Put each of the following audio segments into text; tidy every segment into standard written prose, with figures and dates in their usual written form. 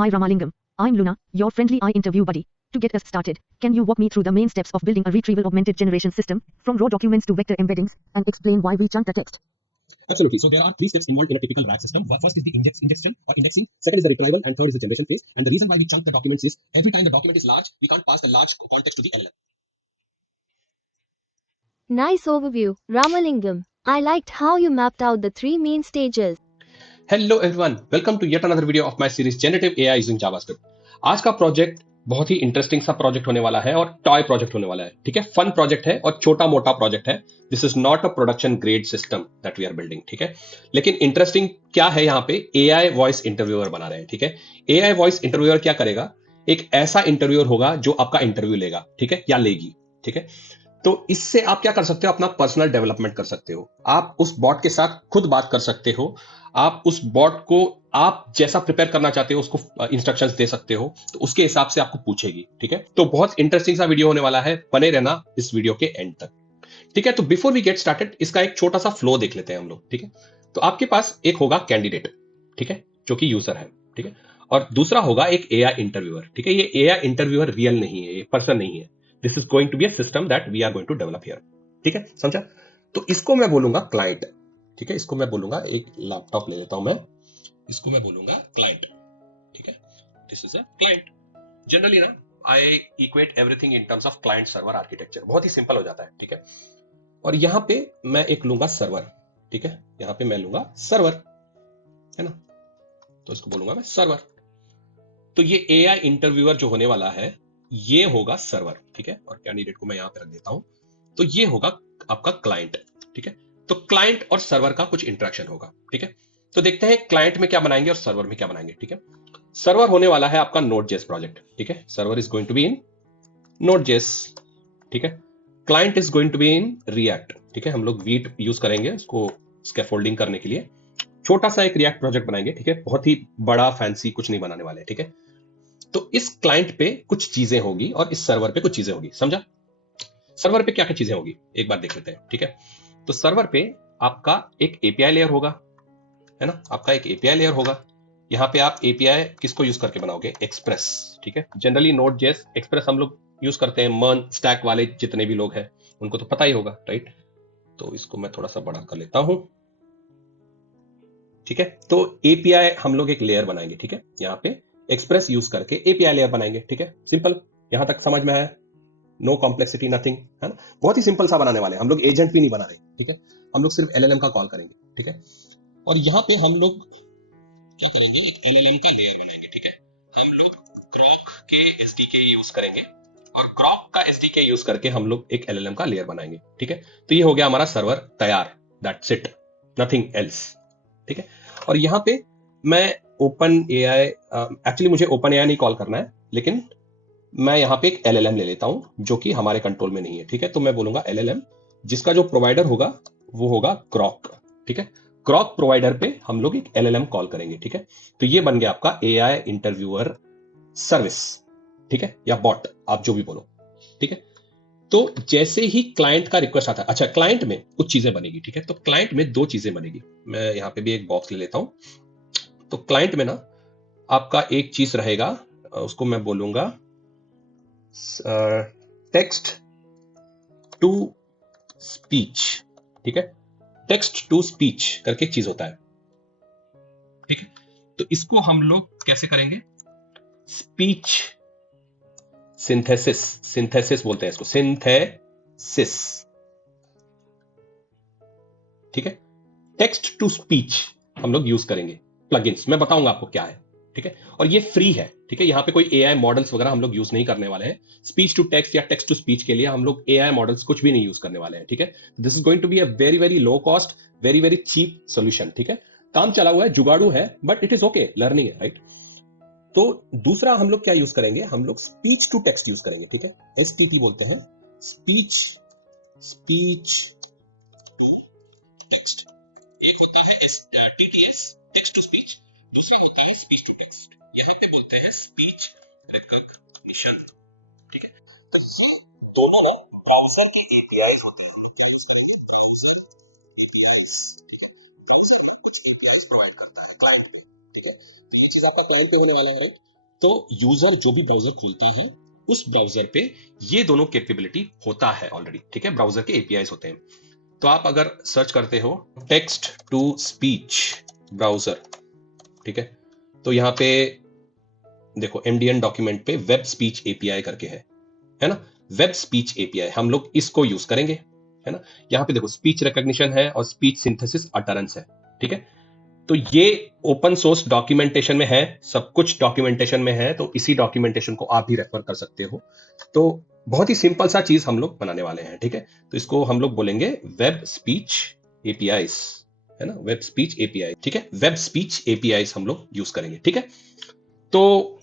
Hi Ramalingam, I'm Luna, your friendly eye interview buddy. To get us started, can you walk me through the main steps of building a retrieval augmented generation system, from raw documents to vector embeddings, and explain why we chunk the text? Absolutely. So there are three steps involved in a typical RAG system. First is the injection or indexing. Second is the retrieval, and third is the generation phase. And the reason why we chunk the documents is every time the document is large, we can't pass the large context to the LLM. Nice overview, Ramalingam. I liked how you mapped out the three main stages. Hello everyone, welcome to yet another video of my series Generative AI using JavaScript. आज का project बहुत ही interesting सा project होने वाला है और toy project होने वाला है. ठीक है, फन प्रोजेक्ट है और छोटा मोटा प्रोजेक्ट है. This is not a production grade system that we are building. ठीक है, लेकिन इंटरेस्टिंग क्या है, यहाँ पे एआई वॉइस इंटरव्यूअर बना रहे हैं. ठीक है, एआई वॉइस इंटरव्यूअर क्या करेगा, एक ऐसा इंटरव्यूअर होगा जो आपका इंटरव्यू लेगा. ठीक है, या लेगी. ठीक है, तो इससे आप क्या कर सकते हो, अपना पर्सनल डेवलपमेंट कर सकते हो. आप उस बॉट के साथ खुद बात कर सकते हो. आप उस बॉट को आप जैसा प्रिपेयर करना चाहते हो उसको इंस्ट्रक्शंस दे सकते हो, तो उसके हिसाब से आपको पूछेगी. ठीक है, तो बहुत इंटरेस्टिंग सा वीडियो होने वाला है, बने रहना इस वीडियो के एंड तक. ठीक है, तो बिफोर वी गेट स्टार्टेड इसका एक छोटा सा फ्लो देख लेते हैं हम लोग. ठीक है, तो आपके पास एक होगा कैंडिडेट, ठीक है, जो कि यूजर है. ठीक है, और दूसरा होगा एक एआई इंटरव्यूअर. ठीक है, ये एआई इंटरव्यूअर रियल नहीं है, ये पर्सन नहीं है. This is going to be a system that we are going to develop here. ठीक है, समझा. तो इसको मैं बोलूंगा क्लाइंट. ठीक है, इसको मैं बोलूंगा, एक लैपटॉप ले लेता हूं मैं, इसको मैं बोलूंगा क्लाइंट. ठीक है, this is a client. Generally ना I equate everything in terms of client server architecture, बहुत ही सिंपल हो जाता है. ठीक है, और यहां पे मैं एक लूंगा सर्वर. ठीक है, यहां पे मैं लूंगा सर्वर, है ना, तो इसको बोलूंगा मैं सर्वर. तो ये एआई इंटरव्यूअर जो होने वाला है ये होगा सर्वर. ठीक है, और कैंडिडेट को मैं यहां पे रख देता हूं, तो ये होगा आपका क्लाइंट. ठीक है, तो क्लाइंट और सर्वर का कुछ इंटरेक्शन होगा. ठीक है, तो देखते हैं क्लाइंट में क्या बनाएंगे और सर्वर में क्या बनाएंगे. ठीक है, सर्वर होने वाला है आपका Node.js प्रोजेक्ट. ठीक है, server is going to be in Node.js. ठीक है, client is going to be in React. ठीक है, हम लोग वीट यूज करेंगे उसको स्कैफोल्डिंग करने के लिए. छोटा सा एक React प्रोजेक्ट बनाएंगे. ठीक है, बहुत ही बड़ा फैंसी कुछ नहीं बनाने वाले. ठीक है, तो इस क्लाइंट पे कुछ चीजें होगी और इस सर्वर पे कुछ चीजें होगी. समझा, सर्वर पे क्या क्या चीजें होगी एक बार देख लेते हैं. ठीक है, तो सर्वर पे आपका एक एपीआई लेयर होगा, है ना, आपका एक एपीआई लेयर होगा. यहां पे आप एपीआई किसको यूज करके बनाओगे, एक्सप्रेस. ठीक है, जनरली Node.js एक्सप्रेस हम लोग यूज करते हैं. मर्न स्टैक वाले जितने भी लोग हैं उनको तो पता ही होगा, राइट. तो इसको मैं थोड़ा सा बड़ा कर लेता हूं. ठीक है, तो एपीआई हम लोग एक लेयर बनाएंगे. ठीक है, यहां पे एक्सप्रेस यूज करके एपीआई लेयर बनाएंगे. ठीक है, सिंपल, यहां तक समझ में है, नो कॉम्प्लेक्सिटी नथिंग, है ना, बहुत ही सिंपल सा बनाने वाले हैं हम लोग. एजेंट भी नहीं बना रहे. ठीक है, हम लोग सिर्फ एलएलएम का कॉल करेंगे. ठीक है, और यहां पे हम लोग क्या करेंगे, एक एलएलएम का लेयर बनाएंगे. ठीक है, हम लोग ग्रॉक के एसडीके यूज करेंगे और ग्रॉक का एसडीके यूज करके हम लोग एक एलएलएम का लेयर बनाएंगे. ठीक है, तो ये हो गया हमारा सर्वर तैयार, दैट्स इट, नथिंग एल्स. ठीक है, और यहां पे मैं ओपन एआई, एक्चुअली मुझे ओपन एआई नहीं कॉल करना है, लेकिन मैं यहां पे एक एलएलएम ले लेता हूं जो कि हमारे कंट्रोल में नहीं है. ठीक है, तो मैं बोलूंगा एलएलएम, जिसका जो प्रोवाइडर होगा वो होगा ग्रॉक. ठीक है, ग्रॉक प्रोवाइडर पे हम लोग एक एलएलएम कॉल करेंगे. ठीक है, तो ये बन गया आपका एआई इंटरव्यूअर सर्विस. ठीक है, या बॉट, आप जो भी बोलो. ठीक है, तो जैसे ही क्लाइंट का रिक्वेस्ट आता है, अच्छा क्लाइंट में कुछ चीजें बनेगी. ठीक है, तो क्लाइंट में दो चीजें बनेगी. मैं यहां पे भी एक बॉक्स ले लेता हूं. तो क्लाइंट में ना आपका एक चीज रहेगा, उसको मैं बोलूंगा टेक्स्ट टू स्पीच. ठीक है, टेक्स्ट टू स्पीच करके एक चीज होता है. ठीक है, तो इसको हम लोग कैसे करेंगे, स्पीच सिंथेसिस, सिंथेसिस बोलते हैं इसको, सिंथेसिस. ठीक है, टेक्स्ट टू स्पीच हम लोग यूज करेंगे. प्लगइन्स मैं बताऊंगा आपको क्या है. ठीक है, और ये फ्री है. ठीक है, यहां पे कोई एआई मॉडल्स वगैरह हम लोग यूज नहीं करने वाले हैं. स्पीच टू टेक्स्ट या टेक्स्ट टू स्पीच के लिए हम लोग एआई मॉडल्स कुछ भी नहीं यूज करने वाले हैं. ठीक है, this is going to be a very very low cost, very very cheap solution. ठीक है, काम चला हुआ है, जुगाड़ू है, but it is okay, learning है, राइट. तो दूसरा हम लोग क्या यूज करेंगे, हम लोग स्पीच टू टेक्स्ट यूज करेंगे. ठीक है, एसटीटी बोलते हैं, स्पीच टू टेक्स्ट. एक होता है टीटीएस, टेक्स्ट टू स्पीच, दूसरा होता है स्पीच टू टेक्स्ट. यहां पे बोलते हैं स्पीच रिकॉग्निशन. ठीक है, तो दोनों ना ब्राउज़र के एपीआईज होते हैं. ठीक है, तो ये चीज आपका क्लाइंट पे होने वाला है, राइट. तो यूजर जो भी ब्राउजर खुलता है उस ब्राउजर पे ये दोनों कैपेबिलिटी होता है ऑलरेडी, ठीक है, ब्राउजर के एपीआईज होते हैं। तो आप अगर सर्च करते हो टेक्स्ट टू स्पीच ब्राउजर, ठीक है, तो यहाँ पे देखो एमडीएन डॉक्यूमेंट पे वेब स्पीच एपीआई करके है ना, वेब स्पीच एपीआई हम लोग इसको यूज करेंगे, है ना। यहाँ पे देखो स्पीच रिकॉग्निशन है और स्पीच सिंथेसिस अटरेंस है, ठीक है। तो ये ओपन सोर्स डॉक्यूमेंटेशन में है, सब कुछ डॉक्यूमेंटेशन में है, तो इसी डॉक्यूमेंटेशन को आप भी रेफर कर सकते हो। तो बहुत ही सिंपल सा चीज हम लोग बनाने वाले हैं, ठीक है। तो इसको हम लोग बोलेंगे वेब स्पीच एपीआईज, है ना, वेब स्पीच एपीआई, ठीक है, वेब स्पीच एपीआईज हम लोग यूज करेंगे, ठीक है। तो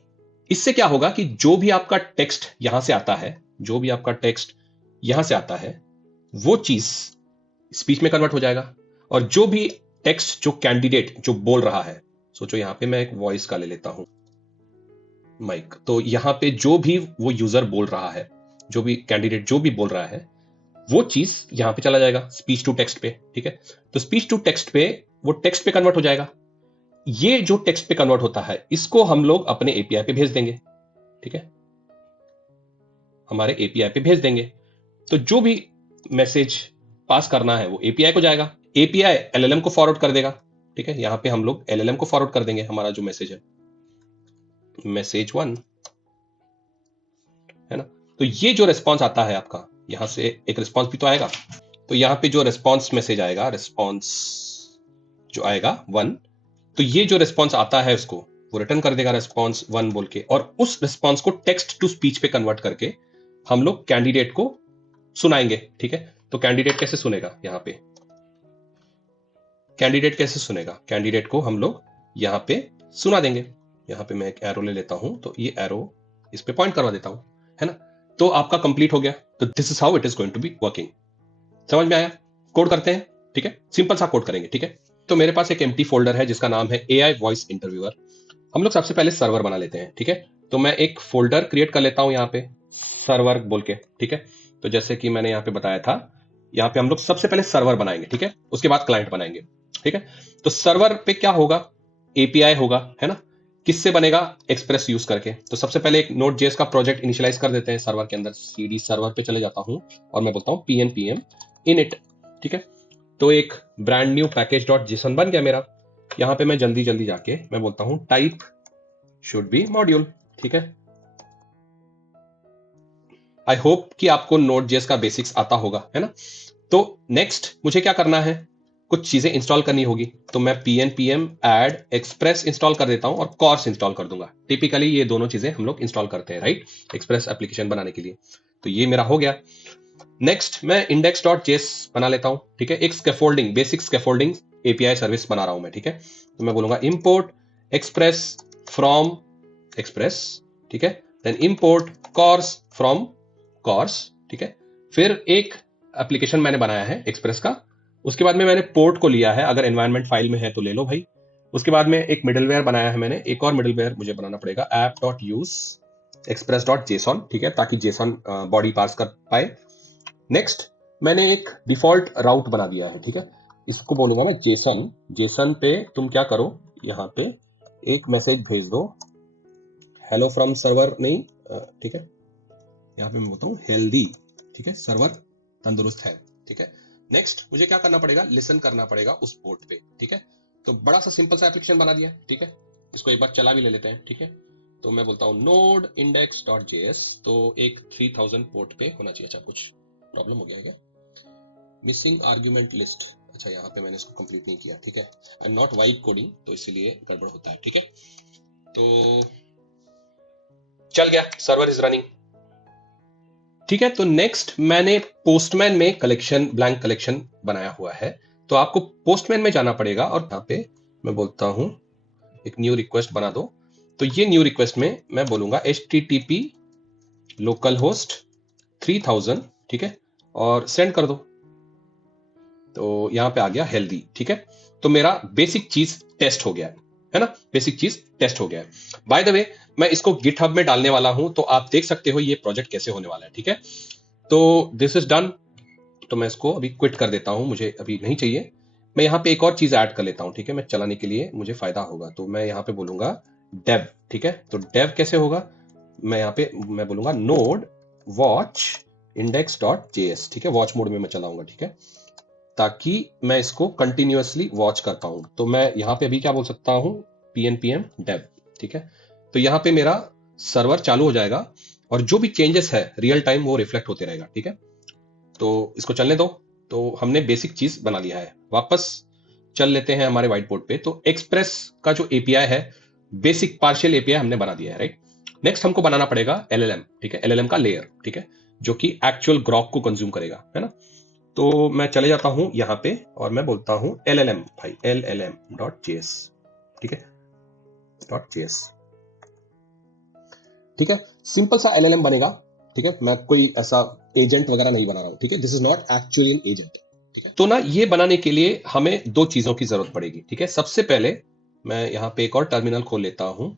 इससे क्या होगा कि जो भी आपका टेक्स्ट यहां से आता है, जो भी आपका टेक्स्ट यहां से आता है, वो चीज स्पीच में कन्वर्ट हो जाएगा, और जो भी टेक्स्ट जो कैंडिडेट जो बोल रहा है, सोचो यहां पे मैं एक वॉइस का ले लेता हूं माइक, तो यहां पे जो भी वो यूजर बोल रहा है, जो भी कैंडिडेट जो भी बोल रहा है, वो चीज यहां पे चला जाएगा स्पीच टू टेक्स्ट पे, ठीक है। तो स्पीच टू टेक्स्ट पे वो टेक्स्ट पे कन्वर्ट हो जाएगा। ये जो टेक्स्ट पे कन्वर्ट होता है इसको हम लोग अपने एपीआई पे भेज देंगे, ठीक है, हमारे एपीआई पे भेज देंगे। तो जो भी मैसेज पास करना है वो एपीआई को जाएगा, एपीआई एलएलएम को फॉरवर्ड कर देगा, ठीक है। यहां पे हम लोग एलएलएम को फॉरवर्ड कर देंगे हमारा जो मैसेज है, मैसेज 1, है ना। तो ये जो रिस्पॉन्स आता है आपका, यहां से एक रिस्पॉन्स भी तो आएगा, तो यहां पे जो रिस्पॉन्स मैसेज आएगा, रिस्पॉन्स जो आएगा 1, तो ये जो रिस्पॉन्स आता है उसको वो रिटर्न कर देगा रिस्पॉन्स 1 बोल के, और उस रिस्पॉन्स को टेक्स्ट टू स्पीच पे कन्वर्ट करके हम लोग कैंडिडेट को सुनाएंगे, ठीक है। तो कैंडिडेट कैसे सुनेगा, यहां पे कैंडिडेट कैसे सुनेगा, कैंडिडेट को हम लोग यहां पे सुना देंगे। यहां पे मैं एक एरो ले लेता हूं, तो ये एरो इस पे पॉइंट करवा देता हूं, है ना। तो आपका कंप्लीट हो गया। तो this is how it is going to be working. समझ में आया? कोड करते हैं, ठीक है, सिंपल सा कोड करेंगे, ठीक है। तो मेरे पास एक एम्प्टी फोल्डर है जिसका नाम है एआई वॉइस इंटरव्यूअर। हम लोग सबसे पहले सर्वर बना लेते हैं, ठीक है। तो मैं एक फोल्डर क्रिएट कर लेता हूं यहाँ पे सर्वर बोल के, ठीक है। तो जैसे कि मैंने यहाँ पे बताया था, यहाँ पे हम लोग सबसे पहले सर्वर बनाएंगे, ठीक है, उसके बाद क्लाइंट बनाएंगे, ठीक है। तो सर्वर पे क्या होगा, एपीआई होगा, है ना। किससे बनेगा, एक्सप्रेस यूज करके। तो सबसे पहले एक नोड.जेएस का प्रोजेक्ट इनिशियलाइज कर देते हैं सर्वर के अंदर। सीडी सर्वर पे चले जाता हूं और मैं बोलता हूं pnpm init, ठीक है। तो एक brand new package dot JSON बन गया मेरा। यहां पे मैं जल्दी जल्दी जाके मैं बोलता हूं टाइप शुड बी मॉड्यूल, ठीक है। आई होप कि आपको नोड.जेएस का बेसिक्स आता होगा, है ना। तो नेक्स्ट मुझे क्या करना है, कुछ चीजें इंस्टॉल करनी होगी। तो मैं pnpm add express इंस्टॉल कर देता हूं और course इंस्टॉल कर दूंगा। टिपिकली ये दोनों चीजें हम लोग इंस्टॉल करते हैं, राइट, एक्सप्रेस एप्लीकेशन बनाने के लिए। तो ये मेरा हो गया। नेक्स्ट मैं index.js बना लेता हूं, ठीक है। एक scaffolding, basic scaffolding API service बना रहा हूं मैं, ठीक है। तो मैं बोलूंगा import express from express, ठीक है, then import course from course, ठीक है। फिर एक एप्लीकेशन मैंने बनाया है एक्सप्रेस का, उसके बाद में मैंने पोर्ट को लिया है, अगर एनवायरनमेंट फाइल में है तो ले लो भाई। उसके बाद में एक मिडलवेयर बनाया है मैंने, एक और मिडलवेयर मुझे बनाना पड़ेगा, app.use express.json, ठीक है, ताकि जेसन बॉडी पार्स कर पाए। नेक्स्ट मैंने एक डिफॉल्ट राउट बना दिया है, ठीक है। इसको बोलूंगा मैं जेसन। जेसन पे तुम क्या करो, यहाँ पे एक मैसेज भेज दो, हेलो फ्रॉम सर्वर नहीं, ठीक है, यहाँ पे मैं बोलता हूँ हेल्दी, ठीक है, सर्वर तंदुरुस्त है, ठीक है। नेक्स्ट मुझे क्या करना पड़ेगा, लिसन करना पड़ेगा उस पोर्ट पे, ठीक है। तो बड़ा सा सिंपल सा एप्लीकेशन बना दिया, ठीक है। इसको एक बार चला भी ले लेते हैं, ठीक है। तो मैं बोलता हूँ नोड index.js, तो एक 3000 पोर्ट पे होना चाहिए। अच्छा, कुछ प्रॉब्लम हो गया है क्या, मिसिंग आर्ग्यूमेंट लिस्ट, अच्छा यहाँ पे मैंने इसको कंप्लीट नहीं किया, ठीक है। आई नॉट वाइब कोडिंग, तो इसीलिए गड़बड़ होता है, ठीक है। तो चल गया, सर्वर इज रनिंग, ठीक है। तो नेक्स्ट मैंने पोस्टमैन में कलेक्शन, ब्लैंक कलेक्शन बनाया हुआ है। तो आपको पोस्टमैन में जाना पड़ेगा और यहाँ पे मैं बोलता हूं एक न्यू रिक्वेस्ट बना दो। तो ये न्यू रिक्वेस्ट में मैं बोलूंगा http localhost 3000, ठीक है, और सेंड कर दो। तो यहां पे आ गया हेल्दी, ठीक है। तो मेरा बेसिक चीज टेस्ट हो गया है ना, बेसिक चीज टेस्ट हो गया है। बाय द वे मैं इसको गिटहब में डालने वाला हूं, तो आप देख सकते हो ये प्रोजेक्ट कैसे होने वाला है, ठीक है। तो दिस इज डन। तो मैं इसको अभी क्विट कर देता हूं, मुझे अभी नहीं चाहिए। मैं यहाँ पे एक और चीज ऐड कर लेता हूं, ठीक है, मैं चलाने के लिए मुझे फायदा होगा। तो मैं यहाँ पे बोलूंगा डेव, ठीक है। तो डेव कैसे होगा, मैं यहाँ पे मैं बोलूंगा node watch index dot JS, ठीक है। वॉच मोड में मैं चलाऊंगा, ठीक है, ताकि मैं इसको कंटिन्यूअसली वॉच कर पाऊं। तो मैं यहाँ पे अभी क्या बोल सकता हूँ, pnpm dev, ठीक है। तो यहाँ पे मेरा सर्वर चालू हो जाएगा और जो भी चेंजेस है रियल टाइम वो रिफ्लेक्ट होते रहेगा, ठीक है। तो इसको चलने दो। तो हमने बेसिक चीज बना लिया है, वापस चल लेते हैं हमारे व्हाइट बोर्ड पे। तो एक्सप्रेस का जो एपीआई है, बेसिक पार्शियल एपीआई हमने बना दिया है, राइट। नेक्स्ट हमको बनाना पड़ेगा एलएलएम, ठीक है, एलएलएम का लेयर, ठीक है, जो कि एक्चुअल ग्रॉक को कंज्यूम करेगा, है ना। तो मैं चले जाता हूं यहां पे और मैं बोलता हूं LLM भाई, LLM.js, ठीक है, .js, ठीक है। सिंपल सा LLM बनेगा, ठीक है। मैं कोई ऐसा एजेंट वगैरह नहीं बना रहा हूं, ठीक है। This is not actually an agent, ठीक है। तो ना ये बनाने के लिए हमें दो चीजों की जरूरत पड़ेगी, ठीक है। सबसे पहले मैं यहाँ पे एक और टर्मिनल खोल लेता हूं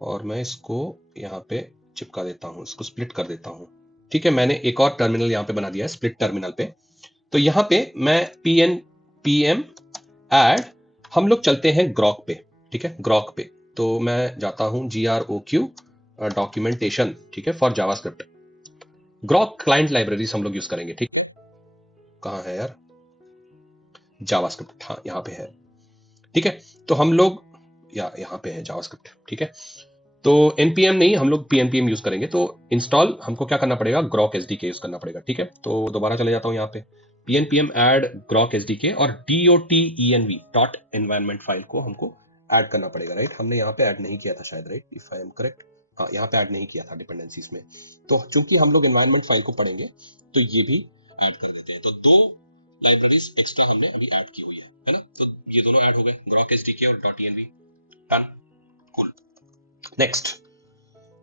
और मैं इसको यहाँ पे चिपका देता हूं, इसको स्प्लिट कर देता हूं, ठीक है। मैंने एक और टर्मिनल यहाँ पे बना दिया है स्प्लिट टर्मिनल पे। तो यहां पे मैं pm ऐड, हम लोग चलते हैं ग्रॉक पे, ठीक है, ग्रॉक पे। तो मैं जाता हूं GROQ डॉक्यूमेंटेशन, ठीक है, for JavaScript. Grok client libraries हम लोग यूज करेंगे, ठीक। कहां है यार जावास्क्रिप्ट, हाँ यहाँ पे है, ठीक है। तो हम लोग यहाँ पे है जावास्क्रिप्ट, ठीक है। तो npm नहीं, हम लोग pnpm यूज करेंगे। तो इंस्टॉल हमको क्या करना पड़ेगा, ग्रॉक SDK यूज करना पड़ेगा, ठीक है। तो दोबारा चले जाता हूं यहाँ पे pnpm ऐड ग्रॉक SDK और dotenv डॉट एनवायरमेंट फाइल को हमको ऐड करना पड़ेगा, राइट। हमने यहाँ पे ऐड नहीं किया था शायद, right, if I am correct. हाँ, यहाँ पे ऐड नहीं किया था डिपेंडेंसीज में। तो चूंकि हम लोग एनवायरमेंट फाइल को पढ़ेंगे तो ये भी ऐड कर देते हैं। तो दो लाइब्रेरीज एक्स्ट्रा हमने अभी ऐड की हुई है ना। तो ये दोनों ऐड हो गए, ग्रॉक SDK और .env, डन, कूल। नेक्स्ट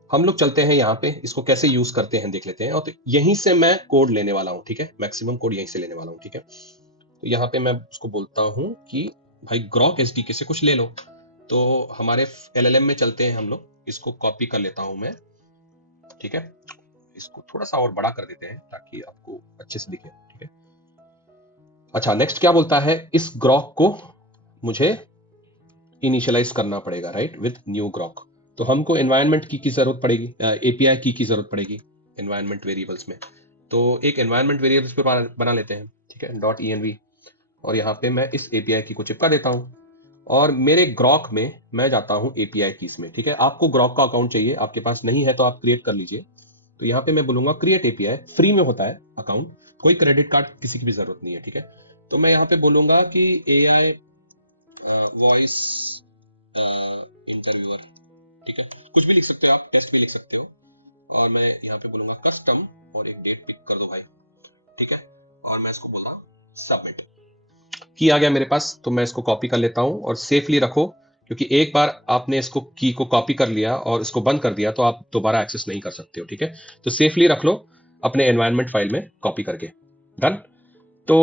हम लोग चलते हैं यहाँ पे, इसको कैसे यूज करते हैं देख लेते हैं। और तो यहीं से मैं कोड लेने वाला हूँ, ठीक है, मैक्सिमम कोड यहीं से लेने वाला हूँ, ठीक है। तो यहाँ पे मैं उसको बोलता हूँ कि भाई ग्रॉक SDK से कुछ ले लो। तो हमारे LLM में चलते हैं हम लोग, इसको कॉपी कर लेता हूँ मैं, ठीक है। इसको थोड़ा सा और बड़ा कर देते हैं ताकि आपको अच्छे से दिखे, ठीक है। अच्छा, नेक्स्ट क्या बोलता है, इस ग्रॉक को मुझे इनिशियलाइज करना पड़ेगा, राइट, विद न्यू ग्रॉक। तो हमको एनवायरनमेंट की जरूरत पड़ेगी, एपीआई की जरूरत पड़ेगी एनवायरनमेंट वेरिएबल्स में। तो एक एनवायरनमेंट वेरिएबल्स पे बना लेते हैं, ठीक है, .env। और यहाँ पे मैं इस एपीआई की को चिपका देता हूँ और मेरे ग्रॉक में मैं जाता हूँ एपीआई कीज में, ठीक है। आपको ग्रॉक का अकाउंट चाहिए, आपके पास नहीं है तो आप क्रिएट कर लीजिए। तो यहाँ पे मैं बोलूंगा क्रिएट एपीआई, फ्री में होता है अकाउंट, कोई क्रेडिट कार्ड किसी की भी जरूरत नहीं है, ठीक है। तो मैं यहाँ पे बोलूंगा कि AI वॉइस इंटरव्यूअर, ठीक है, कुछ भी लिख सकते हो आप, टेस्ट भी लिख सकते हो। और मैं यहाँ पे बोलूंगा कस्टम और एक डेट पिक कर दो भाई, ठीक है। और मैं इसको बोल रहा हूँ सबमिट। की आ गया मेरे पास, तो मैं इसको कॉपी कर लेता हूँ और सेफली रखो, क्योंकि एक बार आपने इसको की को कॉपी कर लिया और इसको बंद कर दिया तो आप दोबारा एक्सेस नहीं कर सकते हो, ठीक है। तो सेफली रख लो अपने एनवायरनमेंट फाइल में कॉपी करके, डन। तो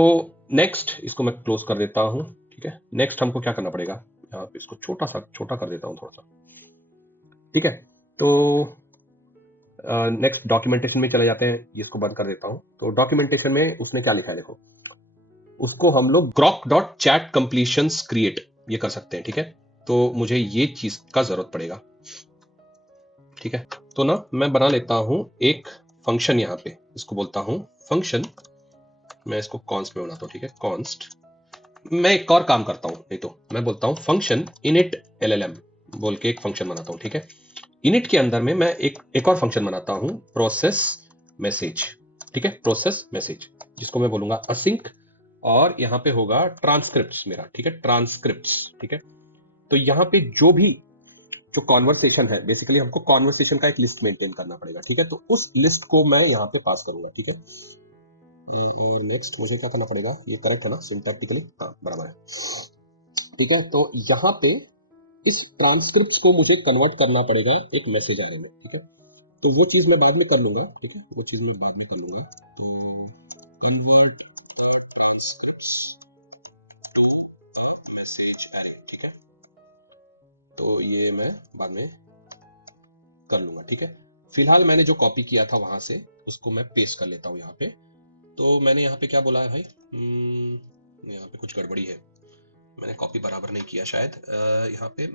नेक्स्ट इसको मैं क्लोज कर देता हूँ, ठीक है। नेक्स्ट हमको क्या करना पड़ेगा, यहाँ पे इसको छोटा कर देता हूँ थोड़ा सा, ठीक है। तो नेक्स्ट डॉक्यूमेंटेशन में चले जाते हैं, इसको बंद कर देता हूँ। तो डॉक्यूमेंटेशन में उसने क्या लिखा है देखो, उसको हम लोग ग्रॉक डॉट चैट कंप्लीशंस क्रिएट ये कर सकते हैं, ठीक है। तो मुझे ये चीज का जरूरत पड़ेगा, ठीक है। तो ना मैं बना लेता हूं एक फंक्शन यहाँ पे, इसको बोलता हूं फंक्शन। मैं इसको कॉन्स्ट में बनाता हूं, ठीक है, कॉन्स्ट। मैं एक और काम करता हूं, नहीं तो मैं बोलता हूं फंक्शन इनिट LLM बोल के एक फंक्शन बनाता हूं, ठीक है। इनिट के अंदर में मैं एक और फंक्शन बनाता हूं प्रोसेस मैसेज, ठीक है, प्रोसेस मैसेज, जिसको मैं बोलूंगा असिंक। और यहाँ पे होगा ट्रांसक्रिप्ट्स मेरा, ठीक है, ट्रांसक्रिप्ट्स, ठीक है। तो यहाँ पे जो कॉन्वर्सेशन है, बेसिकली हमको कॉन्वर्सेशन का एक लिस्ट मेंटेन करना पड़ेगा, ठीक है। तो उस लिस्ट को मैं यहाँ पे पास करूंगा, ठीक है। और नेक्स्ट मुझे क्या करना पड़ेगा, ये करेक्ट है ना सिंटैक्टिकली, हाँ बराबर है, ठीक है। तो यहाँ पे इस ट्रांसक्रिप्ट्स को मुझे कन्वर्ट करना पड़ेगा एक मैसेज आने में, ठीक है। तो वो चीज मैं बाद में कर लूंगा, ठीक है, वो चीज मैं बाद में कर लूंगा। तो convert transcripts to message array, ठीक है। तो ये मैं बाद में कर लूंगा, ठीक है। फिलहाल मैंने जो कॉपी किया था वहां से उसको मैं पेस्ट कर लेता हूँ यहाँ पे। तो मैंने यहाँ पे क्या बोला है भाई, यहाँ पे कुछ गड़बड़ी है, मैंने कॉपी बराबर नहीं किया शायद। यहाँ पे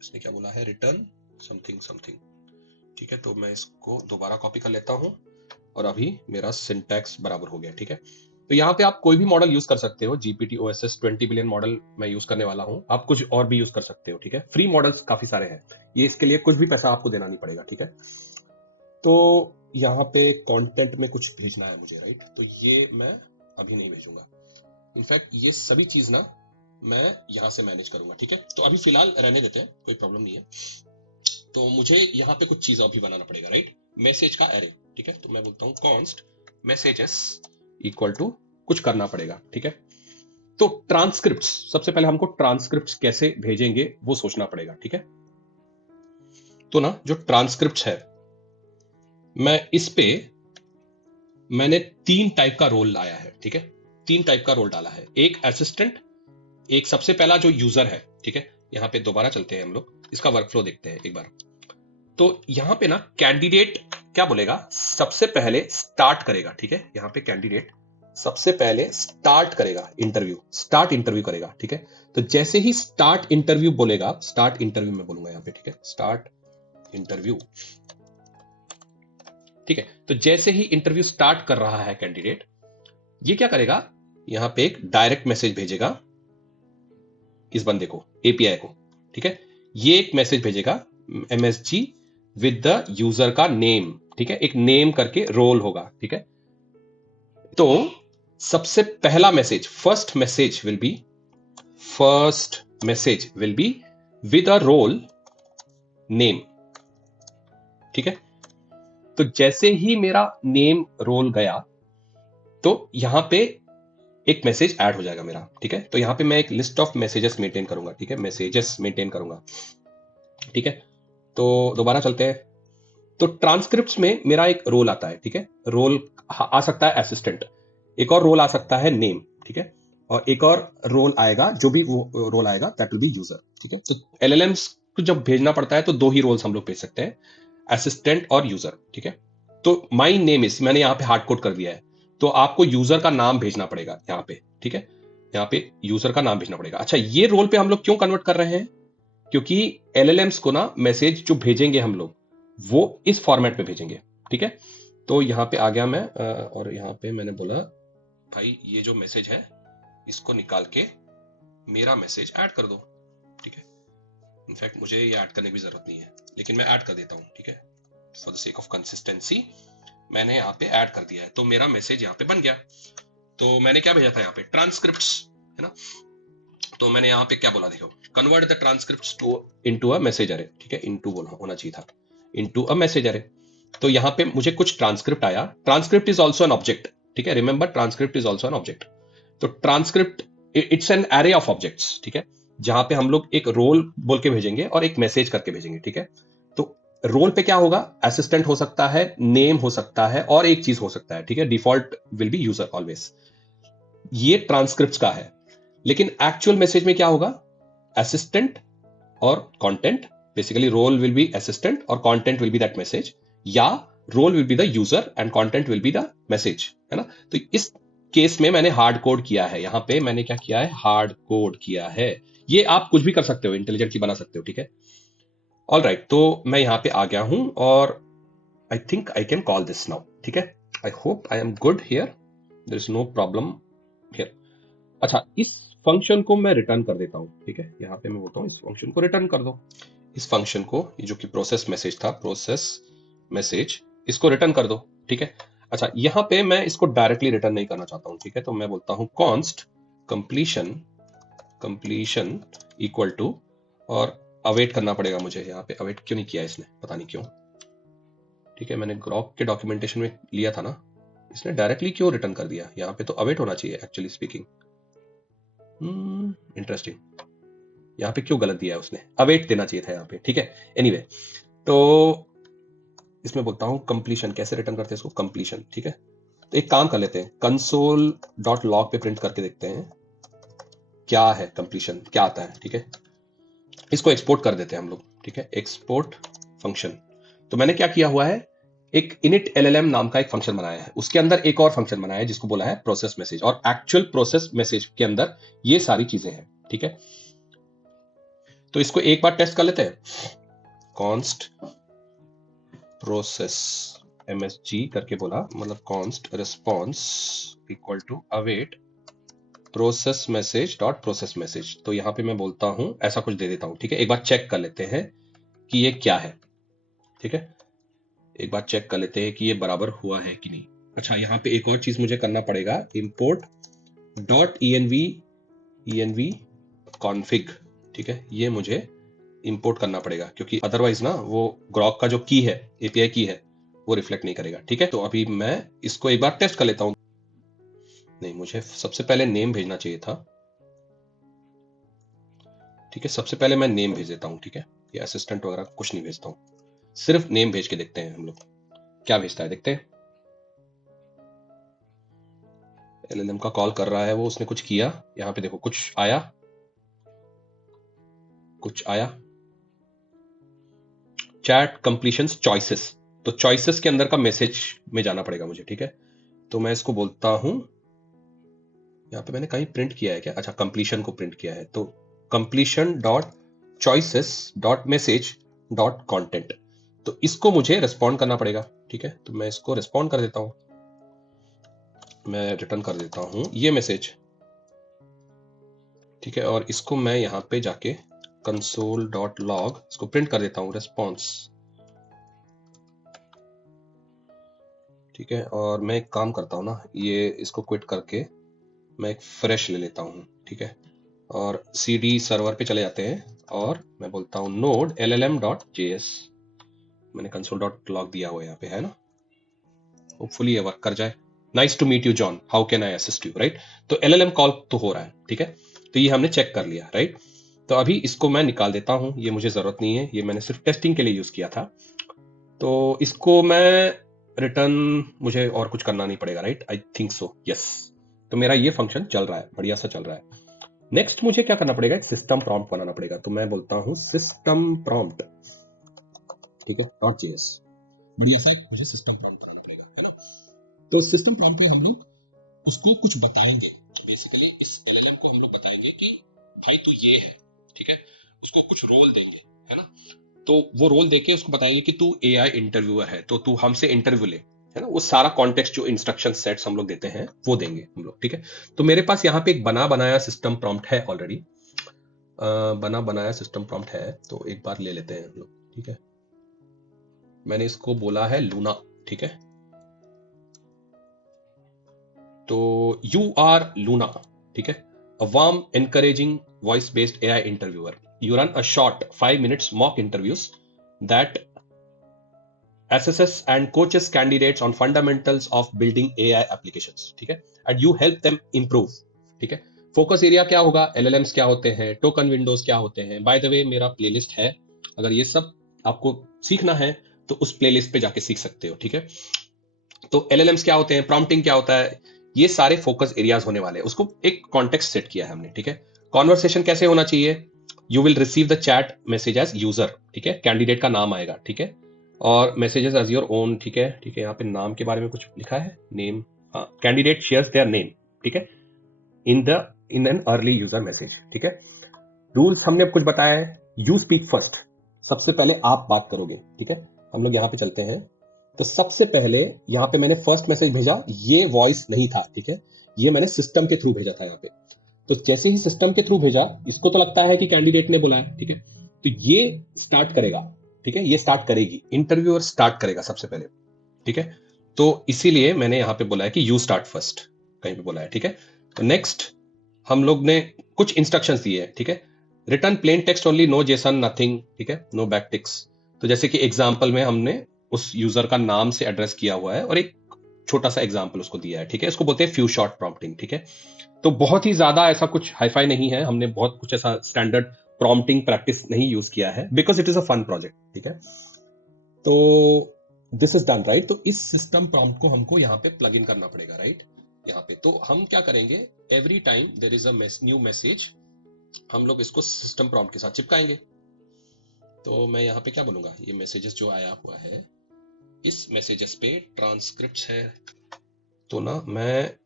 इसने क्या बोला है, रिटर्न समथिंग समथिंग, ठीक है। तो मैं इसको दोबारा कॉपी कर लेता हूं और अभी मेरा सिंटैक्स बराबर हो गया, ठीक है। तो यहाँ पे आप कोई भी मॉडल यूज कर सकते हो, जीपीटी ओएसएस 20 बिलियन मॉडल मैं यूज करने वाला हूँ, आप कुछ और भी यूज कर सकते हो, ठीक है। फ्री मॉडल्स काफी सारे हैं, ये इसके लिए कुछ भी पैसा आपको देना नहीं पड़ेगा, ठीक है। तो यहाँ पे कंटेंट में कुछ भेजना है मुझे, राइट, तो ये मैं अभी नहीं भेजूंगा। इनफैक्ट ये सभी चीज ना मैं यहाँ से मैनेज करूंगा, ठीक है। तो अभी फिलहाल रहने देते हैं, कोई प्रॉब्लम नहीं है। तो मुझे यहाँ पे कुछ चीज अभी बनाना पड़ेगा, राइट, मैसेज का एरे, ठीक है। तो मैं बोलता हूँ कॉन्स्ट मैसेजेस इक्वल टू कुछ करना पड़ेगा, ठीक है। तो ट्रांसक्रिप्ट, सबसे पहले हमको ट्रांसक्रिप्ट कैसे भेजेंगे वो सोचना पड़ेगा, ठीक है। तो ना जो ट्रांसक्रिप्ट है, मैं इस पे मैंने 3 टाइप का रोल लाया है, ठीक है। 3 टाइप का रोल डाला है, एक असिस्टेंट, एक सबसे पहला जो यूजर है, ठीक है। यहां पे दोबारा चलते हैं हम लोग, इसका वर्कफ्लो देखते हैं एक बार। तो यहां पे ना कैंडिडेट क्या बोलेगा, सबसे पहले स्टार्ट करेगा, ठीक है। यहां पे कैंडिडेट सबसे पहले स्टार्ट करेगा इंटरव्यू, स्टार्ट इंटरव्यू करेगा, ठीक है। तो जैसे ही स्टार्ट इंटरव्यू बोलेगा, स्टार्ट इंटरव्यू में बोलूंगा यहां पे, ठीक है, स्टार्ट इंटरव्यू, ठीक है। तो जैसे ही इंटरव्यू स्टार्ट कर रहा है कैंडिडेट, ये क्या करेगा, यहां पे एक डायरेक्ट मैसेज भेजेगा इस बंदे को, एपीआई को, ठीक है। ये एक मैसेज भेजेगा एमएसजी विद द यूजर का नेम, ठीक है, एक नेम करके रोल होगा, ठीक है। तो सबसे पहला message, first message will be with a role name, ठीक है। तो जैसे ही मेरा नेम रोल गया तो यहां पे एक मैसेज ऐड हो जाएगा मेरा, ठीक है। तो यहां पे मैं एक लिस्ट ऑफ मैसेजेस मेंटेन करूंगा, ठीक है, मैसेजेस मेंटेन करूंगा, ठीक है। तो दोबारा चलते हैं। तो ट्रांसक्रिप्ट्स में मेरा एक रोल आता है, ठीक है, रोल आ सकता है असिस्टेंट, एक और रोल आ सकता है नेम, ठीक है, और एक और रोल आएगा, जो भी वो रोल आएगा दैट विल बी यूजर, ठीक है। तो एलएलएम्स को जब भेजना पड़ता है तो 2 ही रोल्स हम लोग भेज सकते हैं, असिस्टेंट और यूजर, ठीक है। तो माई नेम इज, मैंने यहाँ पे हार्ड कोड कर दिया है, तो आपको यूजर का नाम भेजना पड़ेगा यहाँ पे, ठीक है, यहाँ पे यूजर का नाम भेजना पड़ेगा। अच्छा, ये रोल पे हम लोग क्यों कन्वर्ट कर रहे हैं, क्योंकि एलएलएम्स को ना मैसेज जो भेजेंगे हम लोग वो इस फॉर्मेट में भेजेंगे, ठीक है। तो यहां पे आ गया मैं और यहां पे मैंने बोला भाई ये जो मैसेज है इसको निकाल के मेरा मैसेज ऐड कर दो, ठीक है। इनफैक्ट मुझे ये ऐड करने की जरूरत नहीं है, लेकिन मैं ऐड कर देता हूं, ठीक है, for the sake of consistency मैंने यहाँ पे ऐड कर दिया है। तो मेरा मैसेज यहाँ पे बन गया। तो मैंने क्या भेजा था यहाँ पे, ट्रांसक्रिप्ट्स, है ना। तो मैंने यहाँ पे क्या बोला, देखो, convert the transcripts to into a message array, ठीक है, इनटू बोलना होना चाहिए था, इनटू अ मैसेज अरे। तो यहाँ पे मुझे कुछ ट्रांसक्रिप्ट आया, transcript is also an object, ठीक है, remember transcript is also an object. तो transcript it's an array of objects, ठीक है, जहां पे हम लोग एक रोल बोल के भेजेंगे और एक मैसेज करके भेजेंगे, ठीक है। तो रोल पे क्या होगा, असिस्टेंट हो सकता है, नेम हो सकता है, और एक चीज हो सकता है, ठीक है, default will be user always. ये ट्रांसक्रिप्ट का है। लेकिन एक्चुअल मैसेज में क्या होगा, असिस्टेंट और content, basically role will be assistant और content will be that message, या role will be the user and content will be the message, है ना। तो इस केस में मैंने हार्ड कोड किया है, यहां पे मैंने क्या किया है, हार्ड कोड किया है। ये आप कुछ भी कर सकते हो, इंटेलिजेंटली बना सकते हो, ठीक है। ऑल राइट, तो मैं यहां पे आ गया हूं और I think I can call this now, ठीक है। I hope I am good here, there is no problem here. अच्छा, इस फंक्शन को मैं रिटर्न कर देता हूं, ठीक है। यहां पे मैं बोलता हूं इस फंक्शन को रिटर्न कर दो, इस फंक्शन को, ये जो कि प्रोसेस मैसेज था, प्रोसेस मैसेज, इसको रिटर्न कर दो, ठीक है। अच्छा, यहां पे मैं इसको डायरेक्टली रिटर्न नहीं करना चाहता हूं, ठीक है। तो मैं बोलता हूं कॉन्स्ट कंप्लीशन इक्वल टू, और अवेट करना पड़ेगा मुझे, यहां पे अवेट क्यों नहीं किया इसने, पता नहीं क्यों, ठीक है। मैंने ग्रॉक के डॉक्यूमेंटेशन में लिया था ना, इसने डायरेक्टली क्यों रिटर्न कर दिया, यहां पे तो अवेट होना चाहिए एक्चुअली स्पीकिंग। इंटरेस्टिंग, यहाँ पे क्यों गलत दिया है उसने, अवेट देना चाहिए था यहाँ पे, ठीक है। एनीवे, तो इसमें बोलता हूँ कंप्लीशन, कैसे रिटर्न करते हैं इसको, कंप्लीशन, ठीक है। तो एक काम कर लेते हैं, console.log पे प्रिंट करके देखते हैं क्या है कंप्लीशन, क्या आता है, ठीक है। इसको एक्सपोर्ट कर देते हैं हम लोग, ठीक है, एक्सपोर्ट फंक्शन। तो मैंने क्या किया हुआ है, एक init LLM नाम का एक फंक्शन बनाया है, उसके अंदर एक और फंक्शन बनाया है जिसको बोला है प्रोसेस मैसेज, और एक्चुअल प्रोसेस मैसेज के अंदर ये सारी चीजें हैं, ठीक है। तो इसको एक बार टेस्ट कर लेते हैं। कॉन्स्ट प्रोसेस MSG करके बोला, मतलब const response equal to await process message dot process message. तो यहां पे मैं बोलता हूं, ऐसा कुछ दे देता हूं, ठीक है। एक बार चेक कर लेते हैं कि ये क्या है, ठीक है। एक बार चेक कर लेते हैं कि ये बराबर हुआ है कि नहीं। अच्छा, यहाँ पे एक और चीज मुझे करना पड़ेगा, इंपोर्ट डॉट env config, ठीक है। ये मुझे इंपोर्ट करना पड़ेगा, क्योंकि अदरवाइज ना वो ग्रॉक का जो की है, एपीआई की है, वो रिफ्लेक्ट नहीं करेगा, ठीक है। तो अभी मैं इसको एक बार टेस्ट कर लेता हूं। नहीं, मुझे सबसे पहले नेम भेजना चाहिए था, ठीक है। सबसे पहले मैं नेम भेज देता हूं, ठीक है। ये असिस्टेंट वगैरह कुछ नहीं भेजता हूं, सिर्फ नेम भेज के देखते हैं हम लोग क्या भेजता है, देखते हैं। एलएलएम का कॉल कर रहा है वो, उसने कुछ किया, यहां पे देखो कुछ आया, कुछ आया। चैट कंप्लीशंस चॉइसेस, तो चॉइसेस के अंदर का मैसेज में जाना पड़ेगा मुझे, ठीक है। तो मैं इसको बोलता हूं, यहां पे मैंने कहीं प्रिंट किया है क्या? अच्छा, कंप्लीशन को प्रिंट किया है, तो completion dot choices dot message dot content. तो इसको मुझे रिस्पॉन्ड करना पड़ेगा, ठीक है। तो मैं इसको रिस्पॉन्ड कर देता हूं, मैं रिटर्न कर देता हूं ये मैसेज, ठीक है। और इसको मैं यहां पे जाके कंसोल डॉट लॉग इसको प्रिंट कर देता हूं, रिस्पॉन्स, ठीक है। और मैं एक काम करता हूं ना, ये इसको क्विट करके मैं एक फ्रेश ले लेता हूं, ठीक है। और CD सर्वर पे चले जाते हैं और मैं बोलता हूं नोड llm.js, मैंने कंसोल डॉट लॉग दिया हुआ यहाँ पे है ना, होपफुली ये वर्क कर जाए। Nice to meet you John, how can I assist you, right. तो LLM कॉल तो हो रहा है, ठीक है। तो ये हमने चेक कर लिया, राइट। तो अभी इसको मैं निकाल देता हूं, ये मुझे जरूरत नहीं है, ये मैंने सिर्फ टेस्टिंग के लिए यूज किया था। तो इसको मैं रिटर्न, मुझे और कुछ करना नहीं पड़ेगा, right, I think so, yes. तो मेरा ये फंक्शन चल रहा है, बढ़िया सा चल रहा है। नेक्स्ट मुझे क्या करना पड़ेगा, एक सिस्टम प्रॉम्प्ट बनाना पड़ेगा। तो मैं बोलता हूं सिस्टम प्रॉम्प्ट, ठीक है, .js, बढ़िया सा एक मुझे सिस्टम प्रॉम्प्ट बनाना पड़ेगा, है ना। तो सिस्टम प्रॉम्प्ट पे हम लोग उसको कुछ बताएंगे, बेसिकली इस LLM को हम लोग बताएंगे कि भाई तू ये है, ठीक है। उसको कुछ रोल देंगे, है ना। तो वो रोल देके उसको बताएंगे कि तू AI इंटरव्यूअर है, तो तू हमसे इंटरव्यू ले, है ना। वो सारा कॉन्टेक्स्ट जो इंस्ट्रक्शन सेट्स हम लोग देते हैं वो देंगे हम लोग, ठीक है। तो मेरे पास यहाँ पे एक बना बनाया सिस्टम प्रॉम्प्ट है ऑलरेडी, बना बनाया सिस्टम प्रॉम्प्ट है। तो एक बार ले लेते हैं हम लोग, ठीक है। मैंने इसको बोला है लूना, ठीक है। तो यू आर लूना, ठीक है, a warm encouraging voice based AI interviewer, you run a short 5 minutes mock interviews that assesses and coaches candidates on fundamentals of building AI applications, ठीक है, and you help them improve, ठीक है। Focus area क्या होगा, LLMs क्या होते हैं, token Windows क्या होते हैं। बाय द वे मेरा प्लेलिस्ट है, अगर ये सब आपको सीखना है तो उस प्लेलिस्ट पे जाके सीख सकते हो, ठीक है। तो LLMs क्या होते हैं, प्रॉम्प्टिंग क्या होता है, ये सारे फोकस एरियाज होने वाले हैं। उसको एक कॉन्टेक्स्ट सेट किया है हमने, ठीक है। कॉन्वर्सेशन कैसे होना चाहिए, you will receive the chat message as user, ठीक है, कैंडिडेट का नाम आएगा, ठीक है। और मैसेजेस एज योर ओन, ठीक है, ठीक है। यहाँ पे नाम के बारे में कुछ लिखा है, नेम, हाँ, कैंडिडेट शेयर्स देयर नेम, ठीक है, in an early user message, ठीक है। रूल्स हमने अब कुछ बताया है, यू स्पीक फर्स्ट, सबसे पहले आप बात करोगे, ठीक है। हम लोग यहाँ पे चलते हैं, तो सबसे पहले यहाँ पे मैंने फर्स्ट मैसेज भेजा, ये वॉइस नहीं था, ठीक है, ये मैंने सिस्टम के थ्रू भेजा था यहाँ पे। तो जैसे ही सिस्टम के थ्रू भेजा, इसको तो लगता है कि कैंडिडेट ने बुलाया, ठीक है। तो ये स्टार्ट करेगा, ठीक है, ये स्टार्ट करेगी, इंटरव्यूअर स्टार्ट करेगा सबसे पहले, ठीक है। तो इसीलिए मैंने यहाँ पे बोला है कि यू स्टार्ट फर्स्ट, कहीं पे बोला है, ठीक है। तो नेक्स्ट हम लोग ने कुछ इंस्ट्रक्शंस दिए हैं, ठीक है। Return plain text only, no JSON nothing, ठीक है, नो बैकटिक्स। तो जैसे कि एग्जाम्पल में हमने उस यूजर का नाम से एड्रेस किया हुआ है और एक छोटा सा एग्जाम्पल उसको दिया है, ठीक है। इसको बोलते हैं फ्यू शॉर्ट प्रॉम्प्टिंग, ठीक है। तो बहुत ही ज्यादा ऐसा कुछ हाईफाई नहीं है, हमने बहुत कुछ ऐसा स्टैंडर्ड प्रॉम्प्टिंग प्रैक्टिस नहीं यूज किया है, because it is a fun project, ठीक है। तो दिस इज डन, राइट। तो इस सिस्टम प्रॉम्प्ट को हमको यहाँ पे प्लग इन करना पड़ेगा, राइट, यहाँ पे। तो हम क्या करेंगे, every time there is a new message, हम लोग इसको सिस्टम प्रॉम्प्ट के साथ चिपकाएंगे। तो मैं यहाँ पे क्या बोलूंगा, ये मैसेजेस जो आया हुआ है, इस मैसेजेस पे ट्रांसक्रिप्ट्स है, तो ना मैं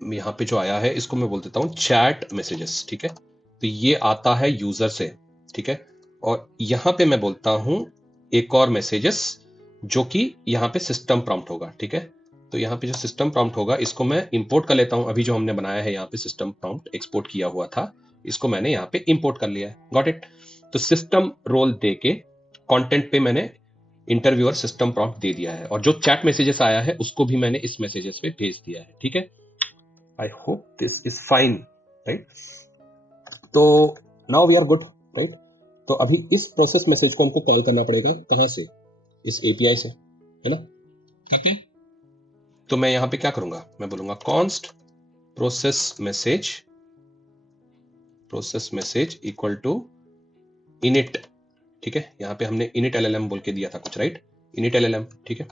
यहाँ पे जो आया है इसको मैं बोल देता हूँ चैट मैसेजेस, ठीक है। तो ये आता है यूजर से, ठीक है, और यहां पे मैं बोलता हूं एक और मैसेजेस जो कि यहां पे सिस्टम प्रॉम्प्ट होगा। ठीक है, तो यहाँ पे जो सिस्टम प्रॉम्प्ट होगा इसको मैं इंपोर्ट कर लेता हूं। अभी जो हमने बनाया है यहाँ पे सिस्टम प्रॉम्प्ट एक्सपोर्ट किया हुआ था, इसको मैंने यहाँ पे इंपोर्ट कर लिया है। Got it. तो सिस्टम रोल दे के कंटेंट पे मैंने इंटरव्यूअर सिस्टम प्रॉम्प्ट दे दिया है, और जो चैट मैसेजेस आया है उसको भी मैंने इस मैसेजेस पे भेज दिया है। ठीक है, I hope this is fine, right. तो now we are good, right. तो अभी इस प्रोसेस मैसेज को हमको कॉल करना पड़ेगा, कहां से? इस एपीआई से, है ना। ओके, तो मैं यहां पे क्या करूंगा, मैं बोलूंगा const process message equal to init. ठीक है, यहां पे हमने इनिट एलएलएम बोल के दिया था कुछ, राइट। इनिट एलएलएम, ठीक है।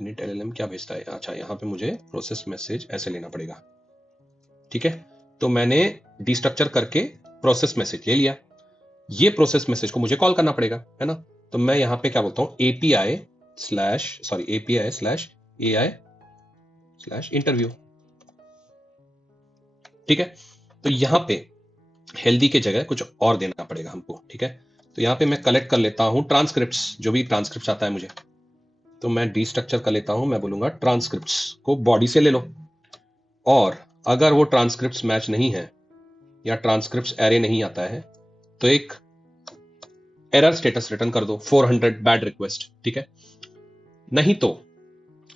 इनिट एलएलएम क्या भेजता है? अच्छा, यहां पे मुझे प्रोसेस मैसेज ऐसे लेना पड़ेगा। ठीक है, तो मैंने डिस्ट्रक्चर करके प्रोसेस मैसेज ले लिया। ये प्रोसेस मैसेज को मुझे कॉल करना पड़ेगा, है ना। तो मैं यहां पे क्या बोलता हूं, API slash AI slash interview. ठीक है, तो यहां पे हेल्दी के जगह कुछ और देना पड़ेगा हमको। ठीक है, तो यहां पे मैं कलेक्ट कर लेता हूं ट्रांसक्रिप्ट्स, जो भी ट्रांसक्रिप्ट आता है मुझे, तो मैं डिस्ट्रक्चर कर लेता हूं। मैं बोलूंगा ट्रांसक्रिप्ट्स को बॉडी से ले लो, और अगर वो ट्रांसक्रिप्ट्स मैच नहीं है या ट्रांसक्रिप्ट्स एरे नहीं आता है तो एक एरर स्टेटस रिटर्न कर दो, 400 बैड रिक्वेस्ट। ठीक है, नहीं तो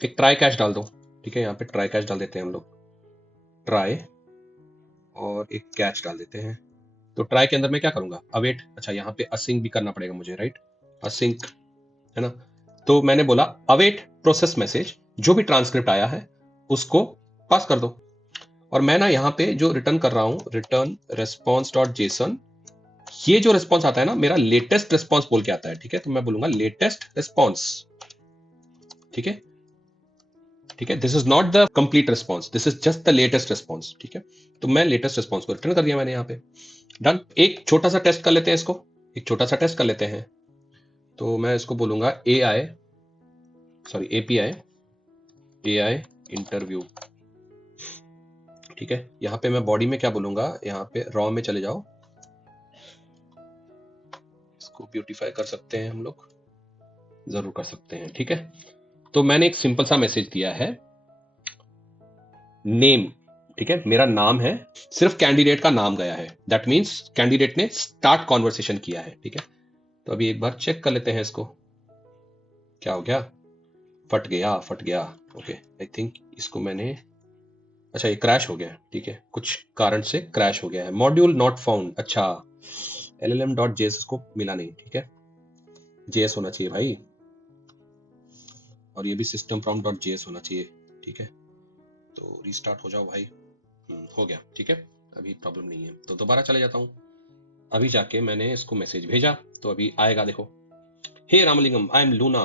एक ट्राई कैच डाल दो। ठीक है, यहां पे ट्राई कैच डाल देते हैं हम लोग, ट्राई और एक कैच डाल देते हैं। तो ट्राई के अंदर मैं क्या करूंगा, अवेट। अच्छा, यहां पे असिंक भी करना पड़ेगा मुझे, राइट, असिंक, है ना। तो मैंने बोला अवेट प्रोसेस मैसेज, जो भी ट्रांसक्रिप्ट आया है उसको पास कर दो। और मैं ना यहां पे जो रिटर्न कर रहा हूं, रिटर्न रेस्पॉन्स डॉट जेसन, ये जो रिस्पॉन्स आता है ना, मेरा लेटेस्ट रिस्पॉन्स बोल के आता है। ठीक है, तो मैं बोलूंगा लेटेस्ट रिस्पॉन्स। ठीक है, ठीक है, this is not the complete response, this is just the latest response. ठीक है, तो मैं लेटेस्ट रिस्पॉन्स को रिटर्न कर दिया मैंने यहाँ पे। डन। एक छोटा सा टेस्ट कर लेते हैं इसको, एक छोटा सा टेस्ट कर लेते हैं। तो मैं इसको बोलूंगा एपीआई इंटरव्यू। ठीक है, यहां पे मैं बॉडी में क्या बोलूंगा, यहां पे रॉ में चले जाओ, इसको ब्यूटीफाई कर सकते हैं हम लोग, जरूर कर सकते हैं। ठीक है, तो मैंने एक सिंपल सा मैसेज दिया है, नेम। ठीक है, मेरा नाम है, सिर्फ कैंडिडेट का नाम गया है, दैट मींस कैंडिडेट ने स्टार्ट कॉन्वर्सेशन किया है। ठीक है, तो अभी एक बार चेक कर लेते हैं इसको, क्या हो गया, फट गया। ओके, आई थिंक इसको मैंने, अच्छा ये क्रैश हो गया। ठीक है, कुछ कारण से क्रैश हो गया है, मॉड्यूल नॉट फाउंड। अच्छा, llm.js को मिला नहीं। ठीक है, JS होना चाहिए भाई, और ये भी system prompt.js होना चाहिए। ठीक है, तो रीस्टार्ट हो जाओ भाई। हो गया। ठीक है, अभी प्रॉब्लम नहीं है, तो दोबारा चले जाता हूं। अभी जाके मैंने इसको मैसेज भेजा, तो अभी आएगा, देखो। Hey Ramalingam, I am Luna,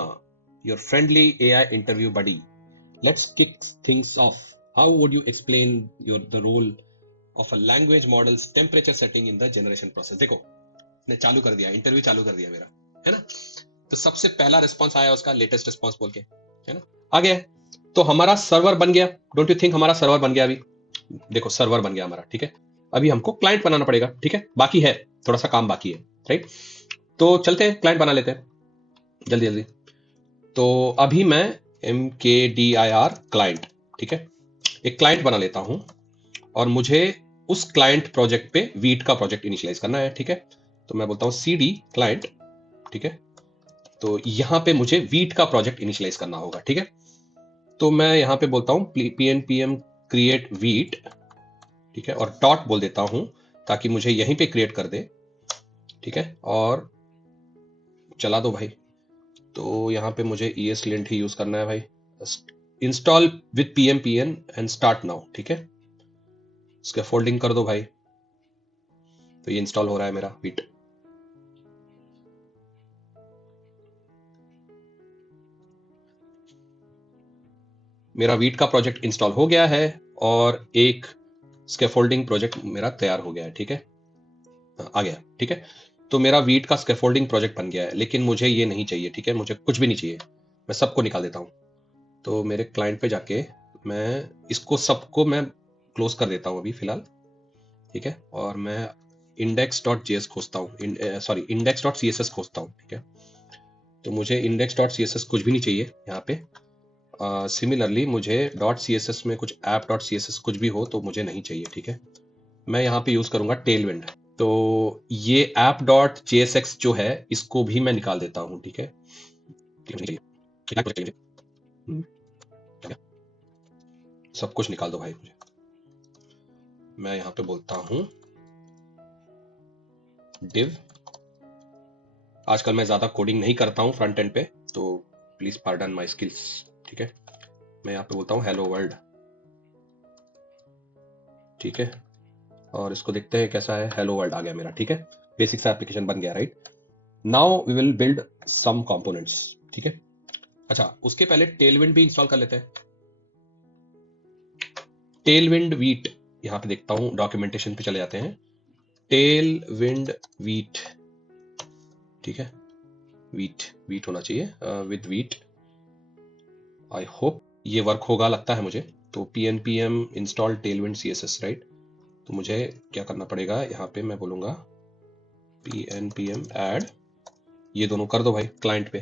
your friendly AI interview buddy. Let's kick things off. How would you explain the role of a language models temperature setting in the generation process? देखो, ने चालू कर दिया, इंटरव्यू चालू कर दिया मेरा, है ना। तो सबसे पहला रिस्पॉन्स आया उसका लेटेस्ट रिस्पॉन्स बोल के, है ना, आ गया। तो हमारा सर्वर बन गया, डोंट यू थिंक हमारा सर्वर बन गया? अभी देखो, सर्वर बन गया हमारा। ठीक है, अभी हमको क्लाइंट बनाना पड़ेगा। ठीक है, बाकी है, थोड़ा सा काम बाकी है, राइट। तो चलते हैं, क्लाइंट बना लेते हैं जल्दी जल्दी। तो अभी मैं MKDIR क्लाइंट, ठीक है, एक क्लाइंट बना लेता हूं, और मुझे उस क्लाइंट प्रोजेक्ट पे वीट का प्रोजेक्ट इनिशियलाइज करना है। ठीक है, तो मैं बोलता हूं CD क्लाइंट। ठीक है, तो यहां पे मुझे वीट का प्रोजेक्ट इनिशियलाइज करना होगा। ठीक है, तो मैं यहां पे बोलता हूं PNPM क्रिएट वीट। ठीक है, और डॉट बोल देता हूं ताकि मुझे यहीं पे क्रिएट कर दे। ठीक है, और चला दो भाई। तो यहां पे मुझे ESLint ही यूज करना है भाई। Install with PMPN and start now. ठीक है, इसके फोल्डिंग कर दो भाई। तो ये इंस्टॉल हो रहा है मेरा वीट। मेरा वीट का प्रोजेक्ट इंस्टॉल हो गया है, और एक स्कैफोल्डिंग प्रोजेक्ट मेरा तैयार हो गया है। ठीक है, आ गया। ठीक है, तो मेरा वीट का स्कैफोल्डिंग प्रोजेक्ट बन गया है, लेकिन मुझे ये नहीं चाहिए। ठीक है, मुझे कुछ भी नहीं चाहिए, मैं सबको निकाल देता हूं। तो मेरे क्लाइंट पे जाके मैं इसको सबको मैं क्लोज कर देता हूं अभी फिलहाल। ठीक है, और मैं index.js खोजता हूँ, सॉरी index.css खोजता हूँ, ठीक है। तो मुझे index.css कुछ भी नहीं चाहिए यहाँ पे। सिमिलरली मुझे .css में कुछ app.css कुछ भी हो तो मुझे नहीं चाहिए, ठीक है। मैं यहाँ पे यूज करूंगा टेलविंड। तो ये app.jsx जो है इसको भी मैं निकाल देता हूँ, ठीक है। सब कुछ निकाल दो भाई मुझे। मैं यहाँ पे बोलता हूँ div। आजकल मैं ज्यादा कोडिंग नहीं करता हूँ फ्रंट एंड पे, तो प्लीज पार्डन माई स्किल्स, ठीक है। मैं यहाँ पे बोलता हूँ हेलो वर्ल्ड, ठीक है। और इसको देखते हैं कैसा है। हेलो वर्ल्ड आ गया मेरा, ठीक है। बेसिक सा एप्लीकेशन बन गया, right. Now we will build some components, ठीक है। अच्छा, उसके पहले टेलविंड भी इंस्टॉल कर लेते हैं। टेलविंड वीट, यहाँ पे देखता हूँ डॉक्यूमेंटेशन पे चले जाते हैं। टेलविंड वीट, ठीक है। वीट होना चाहिए, विद वीट। आई होप ये वर्क होगा, लगता है मुझे। तो pnpm install Tailwind css, right. तो मुझे क्या करना पड़ेगा, यहाँ पे मैं बोलूंगा pnpm add, ये दोनों कर दो भाई क्लाइंट पे।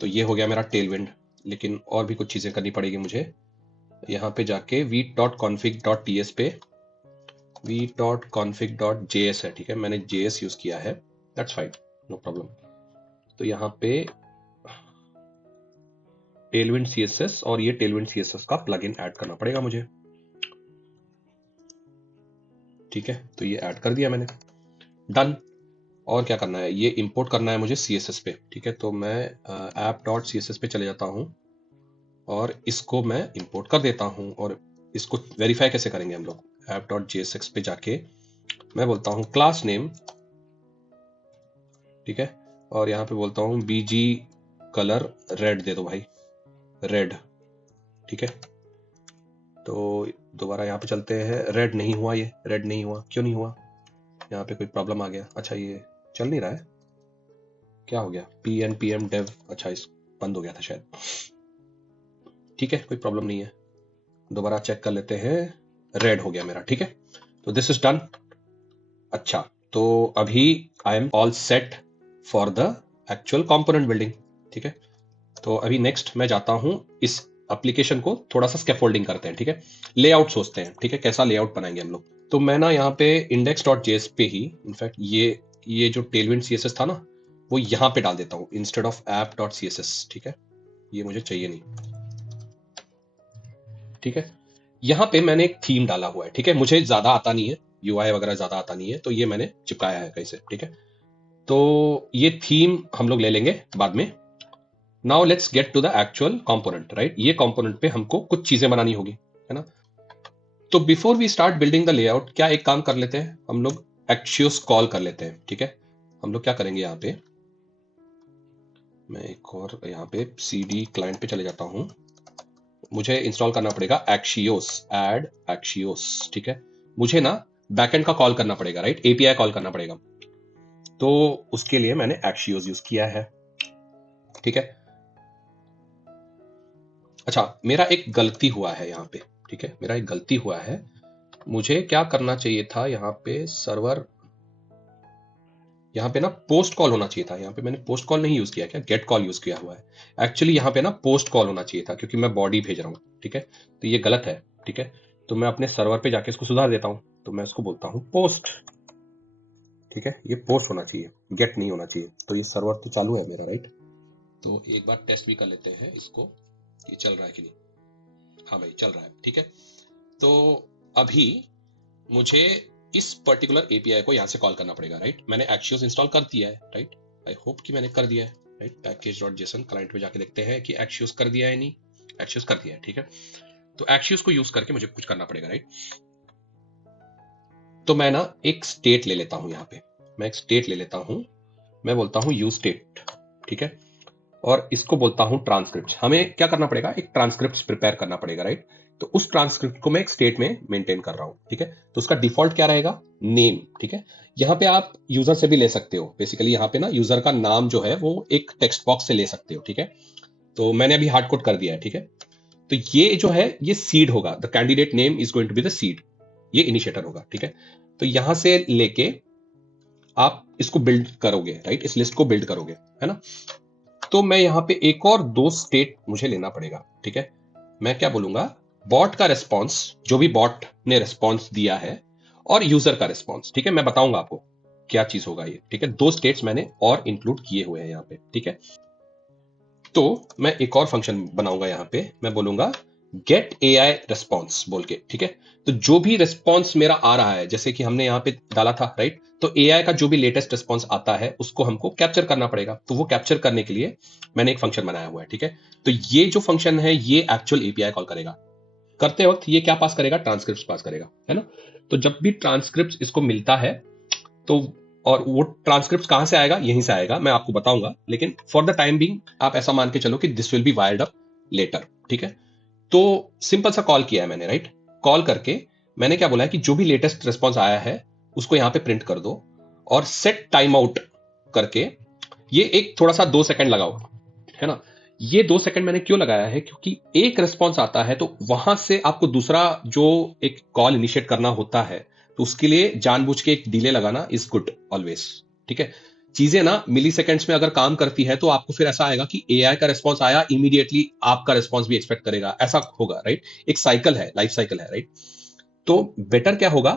तो ये हो गया मेरा टेलविंड, लेकिन और भी कुछ चीजें करनी पड़ेगी मुझे। यहाँ पे जाके v.config.ts पे v.config.js है, ठीक है। मैंने js यूज किया है, दैट्स फाइन, नो प्रॉब्लम। तो यहाँ पे टेलविंड css और ये टेलविंड css का प्लगइन ऐड करना पड़ेगा मुझे, ठीक है। तो ये ऐड कर दिया मैंने, डन। और क्या करना है, ये इंपोर्ट करना है मुझे css पे, ठीक है। तो मैं app.css पे चले जाता हूँ और इसको मैं इंपोर्ट कर देता हूँ। और इसको वेरीफाई कैसे करेंगे हम लोग, app.jsx पे जाके मैं बोलता हूँ क्लास नेम, ठीक है। और यहाँ पे बोलता हूँ bg कलर रेड दे दो भाई, रेड, ठीक है। तो दोबारा यहाँ पे चलते हैं। रेड नहीं हुआ, ये रेड नहीं हुआ, क्यों नहीं हुआ, यहाँ पे कोई प्रॉब्लम आ गया। अच्छा, ये चल नहीं रहा है, क्या हो गया, pnpm dev, अच्छा इस बंद हो गया था शायद, ठीक है। कोई प्रॉब्लम नहीं है, दोबारा चेक कर लेते हैं। रेड हो गया मेरा, ठीक है। तो दिस इज डन। अच्छा, तो अभी I am all set for the actual component building, ठीक है। तो अभी नेक्स्ट मैं जाता हूं, इस एप्लीकेशन को थोड़ा सा स्कैफोल्डिंग करते हैं, ठीक है। लेआउट सोचते हैं, ठीक है, कैसा लेआउट बनाएंगे हम लोग। तो मैं ना यहाँ पे index.js पे ही, इनफैक्ट ये जो टेलविंड css था ना, वो यहाँ पे डाल देता हूँ इंस्टेड ऑफ app.css, ठीक है। ये मुझे चाहिए नहीं, ठीक है। यहाँ पे मैंने एक थीम डाला हुआ है, ठीक है। मुझे ज्यादा आता नहीं है, UI वगैरह ज्यादा आता नहीं है, तो ये मैंने चिपकाया है कहीं से, ठीक है। तो ये थीम हम लोग ले लेंगे बाद में। Now let's get to the actual component, right. ये कंपोनेंट पे हमको कुछ चीजें बनानी होगी, है ना। तो before we start building the layout, क्या एक काम कर लेते हैं हम लोग, एक्शियोस कॉल कर लेते हैं, ठीक है। हम लोग क्या करेंगे, यहाँ पे मैं एक और यहाँ पे cd क्लाइंट पे चले जाता हूँ। मुझे इंस्टॉल करना पड़ेगा एक्शियोस, ऐड एक्शियोस, ठीक है। मुझे ना बैकएंड का कॉल करना पड़ेगा, राइट, एपीआई कॉल करना पड़ेगा। तो उसके लिए मैंने एक्शियोस यूज किया है, ठीक है। अच्छा, मेरा एक गलती हुआ है यहाँ पे, ठीक है। मेरा एक गलती हुआ है, मुझे क्या करना चाहिए था, यहाँ पे सर्वर, यहाँ पे ना पोस्ट कॉल होना चाहिए था। यहाँ पे मैंने पोस्ट कॉल नहीं यूज किया, क्या गेट कॉल यूज किया हुआ है। एक्चुअली यहाँ पे ना पोस्ट कॉल होना चाहिए था, क्योंकि मैं बॉडी भेज रहा हूँ, ठीक है। तो ये गलत है, ठीक है। तो मैं अपने सर्वर पे जाके इसको सुधार देता हूँ। तो मैं इसको बोलता हूँ पोस्ट, ठीक है। ये पोस्ट होना चाहिए, गेट नहीं होना चाहिए। तो ये सर्वर तो चालू है मेरा, राइट। तो एक बार टेस्ट भी कर लेते हैं इसको, ये चल रहा है कि नहीं। हाँ भाई, चल रहा है, ठीक है। तो अभी मुझे इस पर्टिकुलर एपीआई को यहां से कॉल करना पड़ेगा, राइट। मैंने एक्शियोस इंस्टॉल कर दिया है, राइट। आई होप कि मैंने कर दिया है, राइट। पैकेज.json क्लाइंट में जाके देखते हैं कि एक्शियोस कर दिया है, नहीं, एक्शियोस कर दिया है, ठीक है। तो एक्शियोस को यूज करके मुझे कुछ करना पड़ेगा, राइट। तो मैं ना एक स्टेट ले लेता हूं, यहाँ पे मैं एक स्टेट ले लेता हूं। मैं बोलता हूं यूज स्टेट, ठीक है। और इसको बोलता हूं ट्रांसक्रिप्ट। हमें क्या करना पड़ेगा, एक ट्रांसक्रिप्ट प्रिपेयर करना पड़ेगा, राइट। तो उस ट्रांसक्रिप्ट को मैं एक स्टेट में मेंटेन कर रहा हूं, ठीक है। तो उसका डिफॉल्ट क्या रहेगा, नेम, ठीक है। यहाँ पे आप यूजर से भी ले सकते हो, बेसिकली यहाँ पे ना यूजर का नाम जो है वो एक टेक्स्ट बॉक्स से ले सकते हो, ठीक है। तो मैंने अभी हार्ड कोड कर दिया है, ठीक है। तो ये जो है ये सीड होगा, the candidate name is going to be the seed, ये इनिशिएटर होगा, ठीक है। तो यहां से लेके आप इसको बिल्ड करोगे, राइट, इस लिस्ट को बिल्ड करोगे, है ना। तो मैं यहां पे एक और दो स्टेट मुझे लेना पड़ेगा, ठीक है। मैं क्या बोलूंगा, बॉट का रेस्पॉन्स, जो भी बॉट ने रेस्पॉन्स दिया है, और यूजर का रेस्पॉन्स, ठीक है। मैं बताऊंगा आपको क्या चीज होगा ये, ठीक है। दो स्टेट्स मैंने और इंक्लूड किए हुए हैं यहां पे, ठीक है। तो मैं एक और फंक्शन बनाऊंगा यहां पे, मैं बोलूंगा गेट एआई रेस्पॉन्स बोल के, ठीक है। तो जो भी रेस्पॉन्स मेरा आ रहा है, जैसे कि हमने यहां पे डाला था, राइट, तो एआई का जो भी लेटेस्ट रेस्पॉन्स आता है उसको हमको कैप्चर करना पड़ेगा। तो वो कैप्चर करने के लिए मैंने एक फंक्शन बनाया हुआ है, ठीक है। तो ये जो फंक्शन है ये एक्चुअल एपीआई कॉल करेगा। करते वक्त ये क्या पास करेगा, ट्रांसक्रिप्ट पास करेगा, है ना। तो जब भी ट्रांसक्रिप्ट इसको मिलता है, तो और वो ट्रांसक्रिप्ट कहां से आएगा, यहीं से आएगा, मैं आपको बताऊंगा। लेकिन फॉर द टाइम बिंग आप ऐसा मान के चलो कि this will B wired up later, ठीक है। तो सिंपल सा कॉल किया है मैंने, राइट। कॉल करके मैंने क्या बोला है कि जो भी लेटेस्ट रिस्पॉन्स आया है उसको यहां पे प्रिंट कर दो, और सेट टाइम आउट करके ये एक थोड़ा सा 2 सेकंड लगाओ, है ना। ये 2 सेकंड मैंने क्यों लगाया है, क्योंकि एक रिस्पॉन्स आता है तो वहां से आपको दूसरा जो एक कॉल इनिशिएट करना होता है, तो उसके लिए जानबूझ के एक डिले लगाना इज गुड ऑलवेज, ठीक है। चीजें ना मिली सेकेंड्स में अगर काम करती है तो आपको फिर ऐसा आएगा कि एआई का रिस्पॉन्स आया, इमीडिएटली आपका रिस्पॉन्स भी एक्सपेक्ट करेगा, ऐसा होगा, राइट। एक साइकिल है, लाइफ साइकिल है, राइट। तो बेटर क्या होगा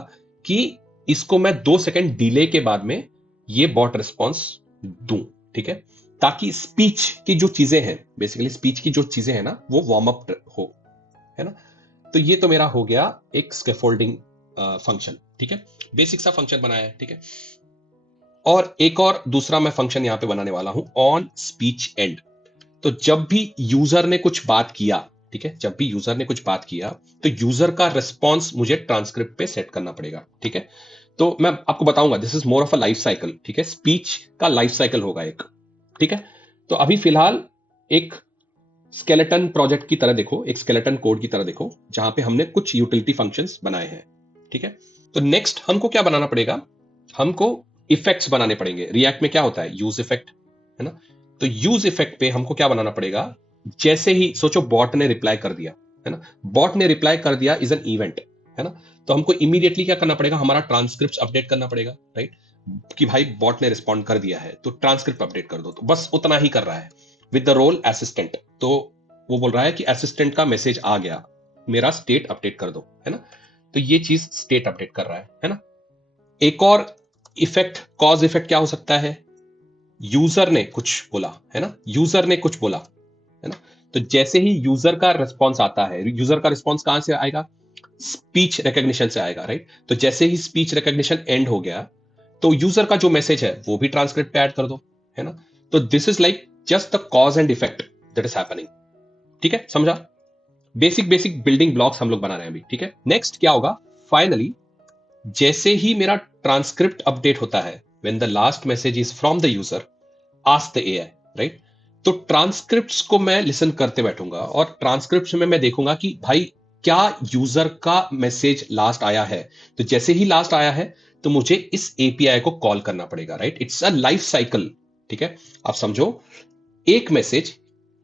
कि इसको मैं 2 सेकंड डिले के बाद में ये बॉट रिस्पॉन्स दूं, ठीक है, ताकि स्पीच की जो चीजें हैं, बेसिकली स्पीच की जो चीजें हैं ना, वो वार्म अप हो, है ना। तो ये तो मेरा हो गया एक स्कैफोल्डिंग फंक्शन, ठीक है। बेसिक सा फंक्शन बनाया है, ठीक है। और एक और दूसरा मैं फंक्शन यहां पे बनाने वाला हूं, ऑन स्पीच एंड। तो जब भी यूजर ने कुछ बात किया, ठीक है, जब भी यूजर ने कुछ बात किया, तो यूजर का रिस्पॉन्स मुझे ट्रांसक्रिप्ट पे सेट करना पड़ेगा, ठीक है। तो मैं आपको बताऊंगा, this is more of a life cycle, ठीक है। स्पीच का लाइफ साइकिल होगा एक, ठीक है। तो अभी फिलहाल एक स्केलेटन प्रोजेक्ट की तरह देखो, एक स्केलेटन कोड की तरह देखो, जहां पे हमने कुछ यूटिलिटी फंक्शंस बनाए हैं, ठीक है। तो नेक्स्ट हमको क्या बनाना पड़ेगा, हमको इफेक्ट्स बनाने पड़ेंगे। रिएक्ट में क्या होता है, यूज इफेक्ट, है ना। तो यूज इफेक्ट पे हमको क्या बनाना पड़ेगा, जैसे ही सोचो बॉट ने रिप्लाई कर दिया, है ना, बॉट ने रिप्लाई कर दिया इज एन इवेंट, है ना। तो हमको इमीडिएटली क्या करना पड़ेगा, हमारा ट्रांसक्रिप्ट अपडेट करना पड़ेगा, राइट, कि भाई बॉट ने रिस्पॉन्ड कर दिया है तो ट्रांसक्रिप्ट अपडेट कर दो। तो बस उतना ही कर रहा है विद द रोल असिस्टेंट। तो वो बोल रहा है कि असिस्टेंट का मैसेज आ गया, मेरा स्टेट अपडेट कर दो, है ना। तो ये चीज स्टेट अपडेट कर रहा है ना। एक और इफेक्ट, कॉज इफेक्ट क्या हो सकता है, यूजर ने कुछ बोला, है ना, यूजर ने कुछ बोला, है ना। तो जैसे ही यूजर का रिस्पॉन्स आता है, यूजर का रिस्पॉन्स कहां से आएगा, स्पीच रिकॉग्निशन से आएगा, राइट। तो जैसे ही स्पीच रिकॉग्निशन एंड हो गया, तो यूजर का जो मैसेज है वो भी ट्रांसक्रिप्ट पे ऐड कर दो, है ना। तो this is like just the cause and effect that is happening, ठीक है, समझा। बेसिक बेसिक बिल्डिंग ब्लॉक्स हम लोग बना रहे हैं अभी, ठीक है। नेक्स्ट क्या होगा, फाइनली जैसे ही मेरा ट्रांसक्रिप्ट अपडेट होता है, when the last message is from the user ask the AI, right. तो ट्रांसक्रिप्ट्स को मैं लिसन करते बैठूंगा, और ट्रांसक्रिप्ट में मैं देखूंगा कि भाई क्या यूजर का मैसेज लास्ट आया है। तो जैसे ही लास्ट आया है तो मुझे इस एपीआई को कॉल करना पड़ेगा, right. It's a life cycle, ठीक है। आप समझो, एक मैसेज,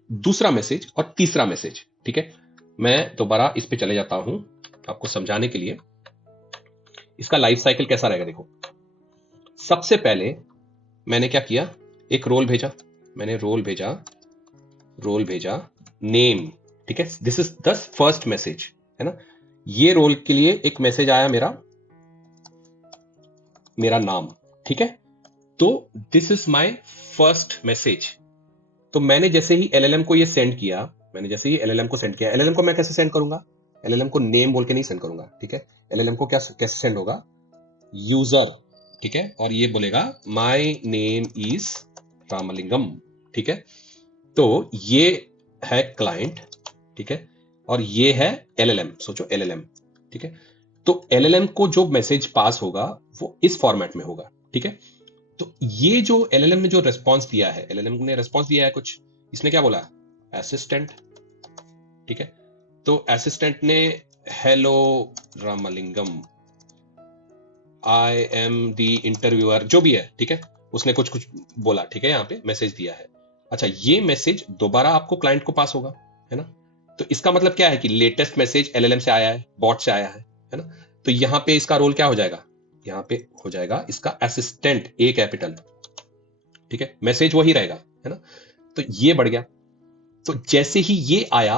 दूसरा मैसेज और तीसरा मैसेज, ठीक है। मैं दोबारा इस पे चले जाता हूं आपको समझाने के लिए इसका लाइफ साइकिल कैसा रहेगा। देखो, सबसे पहले मैंने क्या किया, एक रोल भेजा, मैंने रोल भेजा नेम, ठीक है। This is the first message, है ना। ये रोल के लिए एक मैसेज आया मेरा नाम, ठीक है। तो this is my first message. तो मैंने जैसे ही एलएलएम को ये सेंड किया, एलएलएम को मैं कैसे सेंड करूंगा, एलएलएम को नेम बोल के नहीं सेंड करूंगा, ठीक है। एलएलएम को क्या कैसे सेंड होगा, यूजर, ठीक है, और ये बोलेगा माय नेम इज रामलिंगम, ठीक है। तो ये है क्लाइंट, ठीक है, और ये है एलएलएम, सोचो एलएलएम, ठीक है। तो एलएलएम को जो मैसेज पास होगा वो इस फॉर्मेट में होगा, ठीक है। तो ये जो एलएलएम ने जो रेस्पॉन्स दिया है, एलएलएम ने रेस्पॉन्स दिया है कुछ, इसने क्या बोला, असिस्टेंट, ठीक है। तो असिस्टेंट ने hello Ramalingam, I am the interviewer, जो भी है, ठीक है, उसने कुछ कुछ बोला, ठीक है, यहां पे मैसेज दिया है। अच्छा, ये मैसेज दोबारा आपको क्लाइंट को पास होगा, है ना। तो इसका मतलब क्या है कि लेटेस्ट मैसेज एलएलएम से आया है, बॉट से आया है ना। तो यहां पे इसका रोल क्या हो जाएगा, यहां पे हो जाएगा इसका असिस्टेंट ए कैपिटल, ठीक है, मैसेज वही रहेगा, है ना। तो ये बढ़ गया। तो जैसे ही ये आया,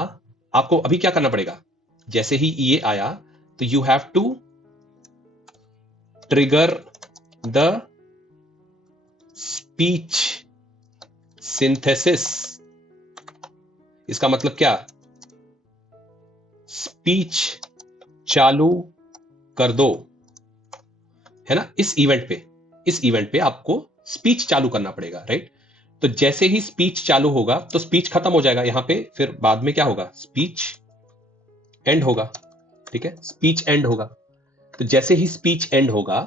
आपको अभी क्या करना पड़ेगा, जैसे ही ये आया तो you have to trigger the speech synthesis. इसका मतलब क्या, स्पीच चालू कर दो, है ना। इस इवेंट पे आपको स्पीच चालू करना पड़ेगा, राइट। तो जैसे ही स्पीच चालू होगा तो स्पीच खत्म हो जाएगा यहां पे, फिर बाद में क्या होगा, स्पीच एंड होगा, ठीक है, स्पीच एंड होगा। तो जैसे ही स्पीच एंड होगा,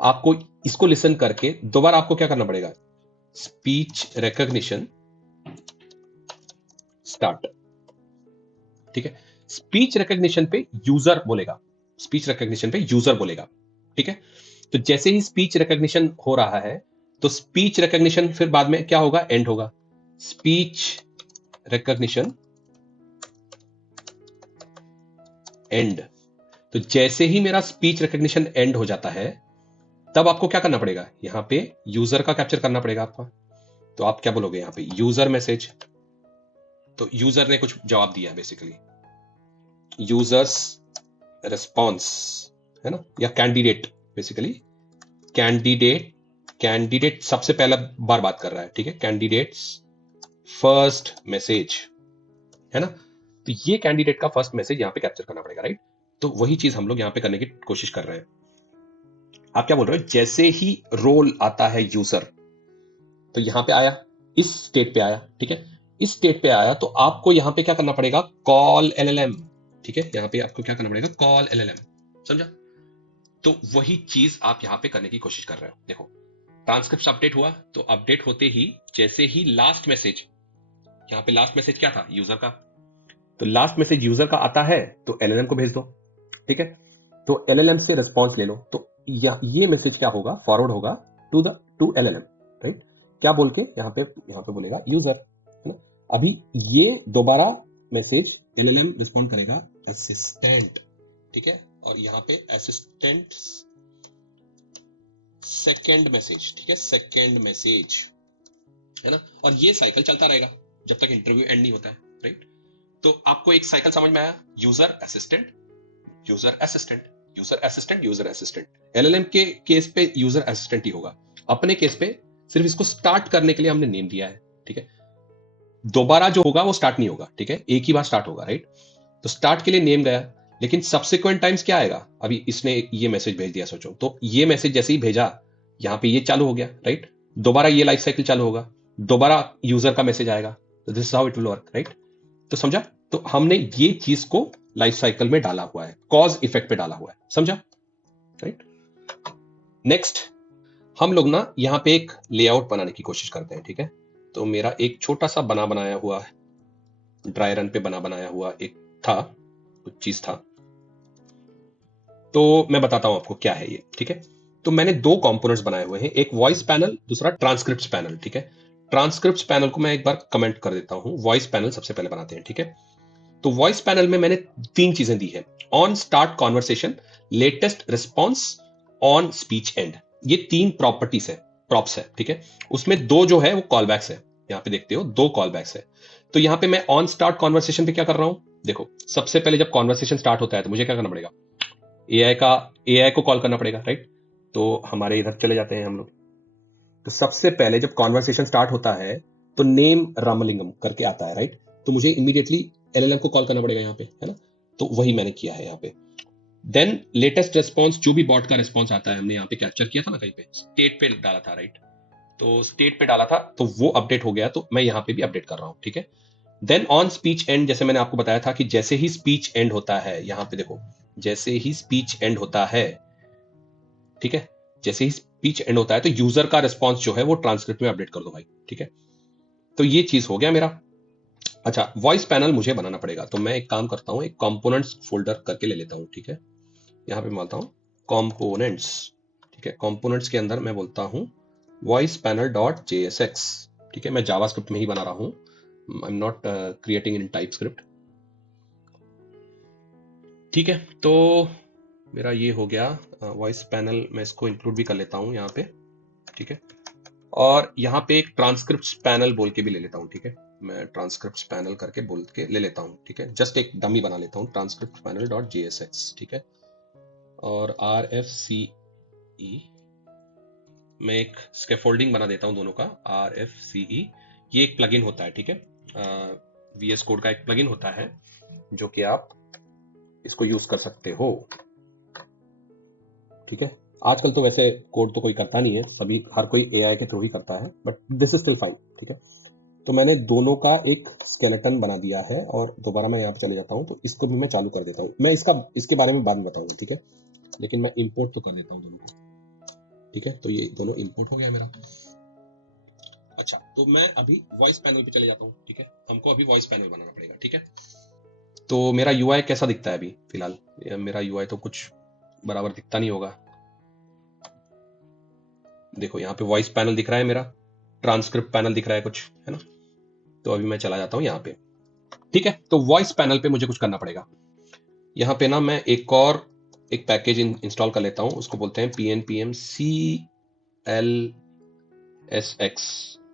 आपको इसको लिसन करके दोबारा आपको क्या करना पड़ेगा, स्पीच रिकॉग्निशन स्टार्ट, ठीक है। स्पीच रिकॉग्निशन पे यूजर बोलेगा, स्पीच रिकॉग्निशन पे यूजर बोलेगा, ठीक है। तो जैसे ही स्पीच रिकॉग्निशन हो रहा है तो स्पीच रिकॉग्निशन फिर बाद में क्या होगा, एंड होगा, स्पीच रिकॉग्निशन एंड। तो जैसे ही मेरा स्पीच रिकॉग्निशन एंड हो जाता है, तब आपको क्या करना पड़ेगा, यहां पे यूजर का कैप्चर करना पड़ेगा आपका। तो आप क्या बोलोगे यहां पे, यूजर मैसेज। तो यूजर ने कुछ जवाब दिया है बेसिकली, यूजर्स रिस्पॉन्स, है ना, या कैंडिडेट, बेसिकली कैंडिडेट सबसे पहला बार बात कर रहा है, ठीक है, कैंडिडेट्स फर्स्ट मैसेज, है ना। तो ये कैंडिडेट का फर्स्ट मैसेज यहां पे कैप्चर करना पड़ेगा, राइट। तो वही चीज हम लोग यहां पे करने की कोशिश कर रहे हैं। आप क्या बोल रहे हो, जैसे ही रोल आता है यूजर, तो यहां पे आया, इस स्टेट पे आया, ठीक है, इस स्टेट पे आया तो आपको यहां पे क्या करना पड़ेगा, कॉल एलएलएम, ठीक है, यहां पे आपको क्या करना पड़ेगा, कॉल एलएलएम, समझा। तो वही चीज आप यहां पे करने की कोशिश कर रहे हो। देखो, ट्रांसक्रिप्ट अपडेट हुआ, तो अपडेट होते ही जैसे ही लास्ट मैसेज, यहां पे लास्ट मैसेज क्या था, यूजर का, तो लास्ट मैसेज यूजर का आता है तो एलएलएम को भेज दो, ठीक है। तो एलएलएम से रिस्पॉन्स ले लो, तो ये मैसेज क्या होगा, फॉरवर्ड होगा टू एलएलएम, राइट। क्या बोल के, यहां पे बोलेगा यूजर, है ना। अभी ये दोबारा मैसेज एलएलएम रिस्पॉन्ड करेगा असिस्टेंट, ठीक है, और यहां पे असिस्टेंट सेकेंड मैसेज, ठीक है, सेकेंड मैसेज, है ना। और ये साइकिल चलता रहेगा जब तक इंटरव्यू एंड नहीं होता है, राइट। तो आपको एक साइकिल समझ में आया, user assistant, user assistant, user assistant, user assistant. LLM के केस पे यूजर असिस्टेंट ही होगा, अपने केस पे सिर्फ इसको स्टार्ट करने के लिए हमने नेम दिया है, ठीक है। दोबारा जो होगा वो स्टार्ट नहीं होगा, ठीक है, एक ही बार स्टार्ट होगा, राइट। तो स्टार्ट के लिए नेम गया, लेकिन सब्सिक्वेंट टाइम्स क्या आएगा, अभी इसने ये मैसेज भेज दिया, सोचो, तो ये मैसेज जैसे ही भेजा, यहां पे ये चालू हो गया, राइट। दोबारा ये लाइफ साइकिल चालू होगा, दोबारा यूजर का मैसेज आएगा, तो this is how it will work, right. तो समझा। तो हमने ये चीज को लाइफ साइकिल में डाला हुआ है, कॉज इफेक्ट पे डाला हुआ है, समझा, राइट। नेक्स्ट, हम लोग ना यहां पे एक लेआउट बनाने की कोशिश करते हैं, ठीक है। तो मेरा एक छोटा सा बनाया हुआ है, ड्राई रन पे बनाया हुआ एक था, कुछ चीज था, तो मैं बताता हूं आपको क्या है ये, ठीक है। तो मैंने दो कंपोनेंट्स बनाए हुए हैं, एक वॉइस पैनल, दूसरा ट्रांसक्रिप्ट पैनल, ठीक है। ट्रांसक्रिप्ट पैनल को मैं एक बार कमेंट कर देता हूं, वॉइस पैनल सबसे पहले बनाते हैं, ठीक है। तो वॉइस पैनल में मैंने तीन चीजें दी है, on start conversation, latest response, on speech and. ये तीन प्रॉपर्टीज है, प्रॉप्स है, ठीक है। उसमें दो जो है वो कॉल बैक्स है, यहां पे देखते हो दो कॉल बैक्स है। तो यहां पे मैं ऑन स्टार्ट कॉन्वर्सेशन पे क्या कर रहा हूं, देखो, सबसे पहले जब कॉन्वर्सेशन स्टार्ट होता है तो मुझे क्या करना पड़ेगा, एआई को कॉल करना पड़ेगा, राइट। तो हमारे इधर चले जाते हैं हम लोग। तो सबसे पहले जब कॉन्वर्सेशन स्टार्ट होता है तो नेम रामलिंगम करके आता है, राइट। तो मुझे इमीडिएटली एलएलएम को कॉल करना पड़ेगा यहाँ पे, है ना। तो वही मैंने किया है यहाँ पे। देन लेटेस्ट रिस्पॉन्स, जो भी बॉट का रिस्पॉन्स आता है, हमने यहाँ पे कैप्चर किया था ना, कहीं पे स्टेट पे डाला था, राइट। तो स्टेट पे डाला था तो वो अपडेट हो गया, तो मैं यहाँ पे भी अपडेट कर रहा हूँ, ठीक है। देन ऑन स्पीच एंड, जैसे मैंने आपको बताया था कि जैसे ही स्पीच एंड होता है, यहाँ पे देखो, जैसे ही स्पीच एंड होता है, ठीक है, जैसे ही स्पीच एंड होता है तो यूजर का रिस्पॉन्स जो है वो ट्रांसक्रिप्ट में अपडेट कर दो भाई, ठीक है। तो ये चीज हो गया मेरा। अच्छा, वॉइस पैनल मुझे बनाना पड़ेगा, तो मैं एक काम करता हूं, एक कंपोनेंट्स फोल्डर करके ले लेता हूं, ठीक है। यहां पे मानता हूं कंपोनेंट्स, ठीक है। कंपोनेंट्स के अंदर मैं बोलता हूं वॉइस पैनल डॉट JSX, ठीक है। मैं जावास्क्रिप्ट में ही बना रहा हूं, I am not creating in TypeScript, ठीक है। तो मेरा ये हो गया वॉइस पैनल, मैं इसको इंक्लूड भी कर लेता हूँ यहाँ पे, ठीक है। और यहाँ पे एक ट्रांसक्रिप्ट पैनल बोल के भी ले लेता हूँ, ठीक है। मैं ट्रांसक्रिप्ट पैनल करके बोल के ले लेता हूँ, ठीक है। जस्ट एक डमी बना लेता हूँ, ट्रांसक्रिप्ट पैनल डॉट JSX, ठीक है। और RFCE मैं एक स्कैफोल्डिंग बना देता हूँ दोनों का, RFCE ये एक प्लगइन होता है, ठीक है। VS कोड का एक प्लगइन होता है जो कि आप इसको यूज कर सकते हो, ठीक है। आजकल तो वैसे कोड तो कोई करता नहीं है, सभी हर कोई AI के थ्रू ही करता है, but this is still fine, ठीक है। तो मैंने दोनों का एक स्केलेटन बना दिया है और दोबारा मैं यहाँ पे चले जाता हूँ, तो इसको भी मैं चालू कर देता हूँ। मैं इसके बारे में बाद में बताऊंगा, ठीक है। लेकिन मैं इंपोर्ट तो कर देता हूँ दोनों को, ठीक है। तो ये दोनों इंपोर्ट हो गया मेरा। अच्छा, तो मैं अभी वॉइस पैनल पे चले जाता हूँ, ठीक है। हमको अभी वॉइस पैनल बनाना पड़ेगा, ठीक है। तो मेरा UI कैसा दिखता है अभी फिलहाल? मेरा UI तो कुछ बराबर दिखता नहीं होगा। देखो यहाँ पे वॉइस पैनल दिख रहा है मेरा, ट्रांसक्रिप्ट पैनल दिख रहा है कुछ, है ना। तो अभी मैं चला जाता हूँ यहाँ पे, ठीक है। तो वॉइस पैनल पे मुझे कुछ करना पड़ेगा। यहाँ पे ना मैं एक पैकेज इंस्टॉल कर लेता हूँ, उसको बोलते हैं PNPM CLSX,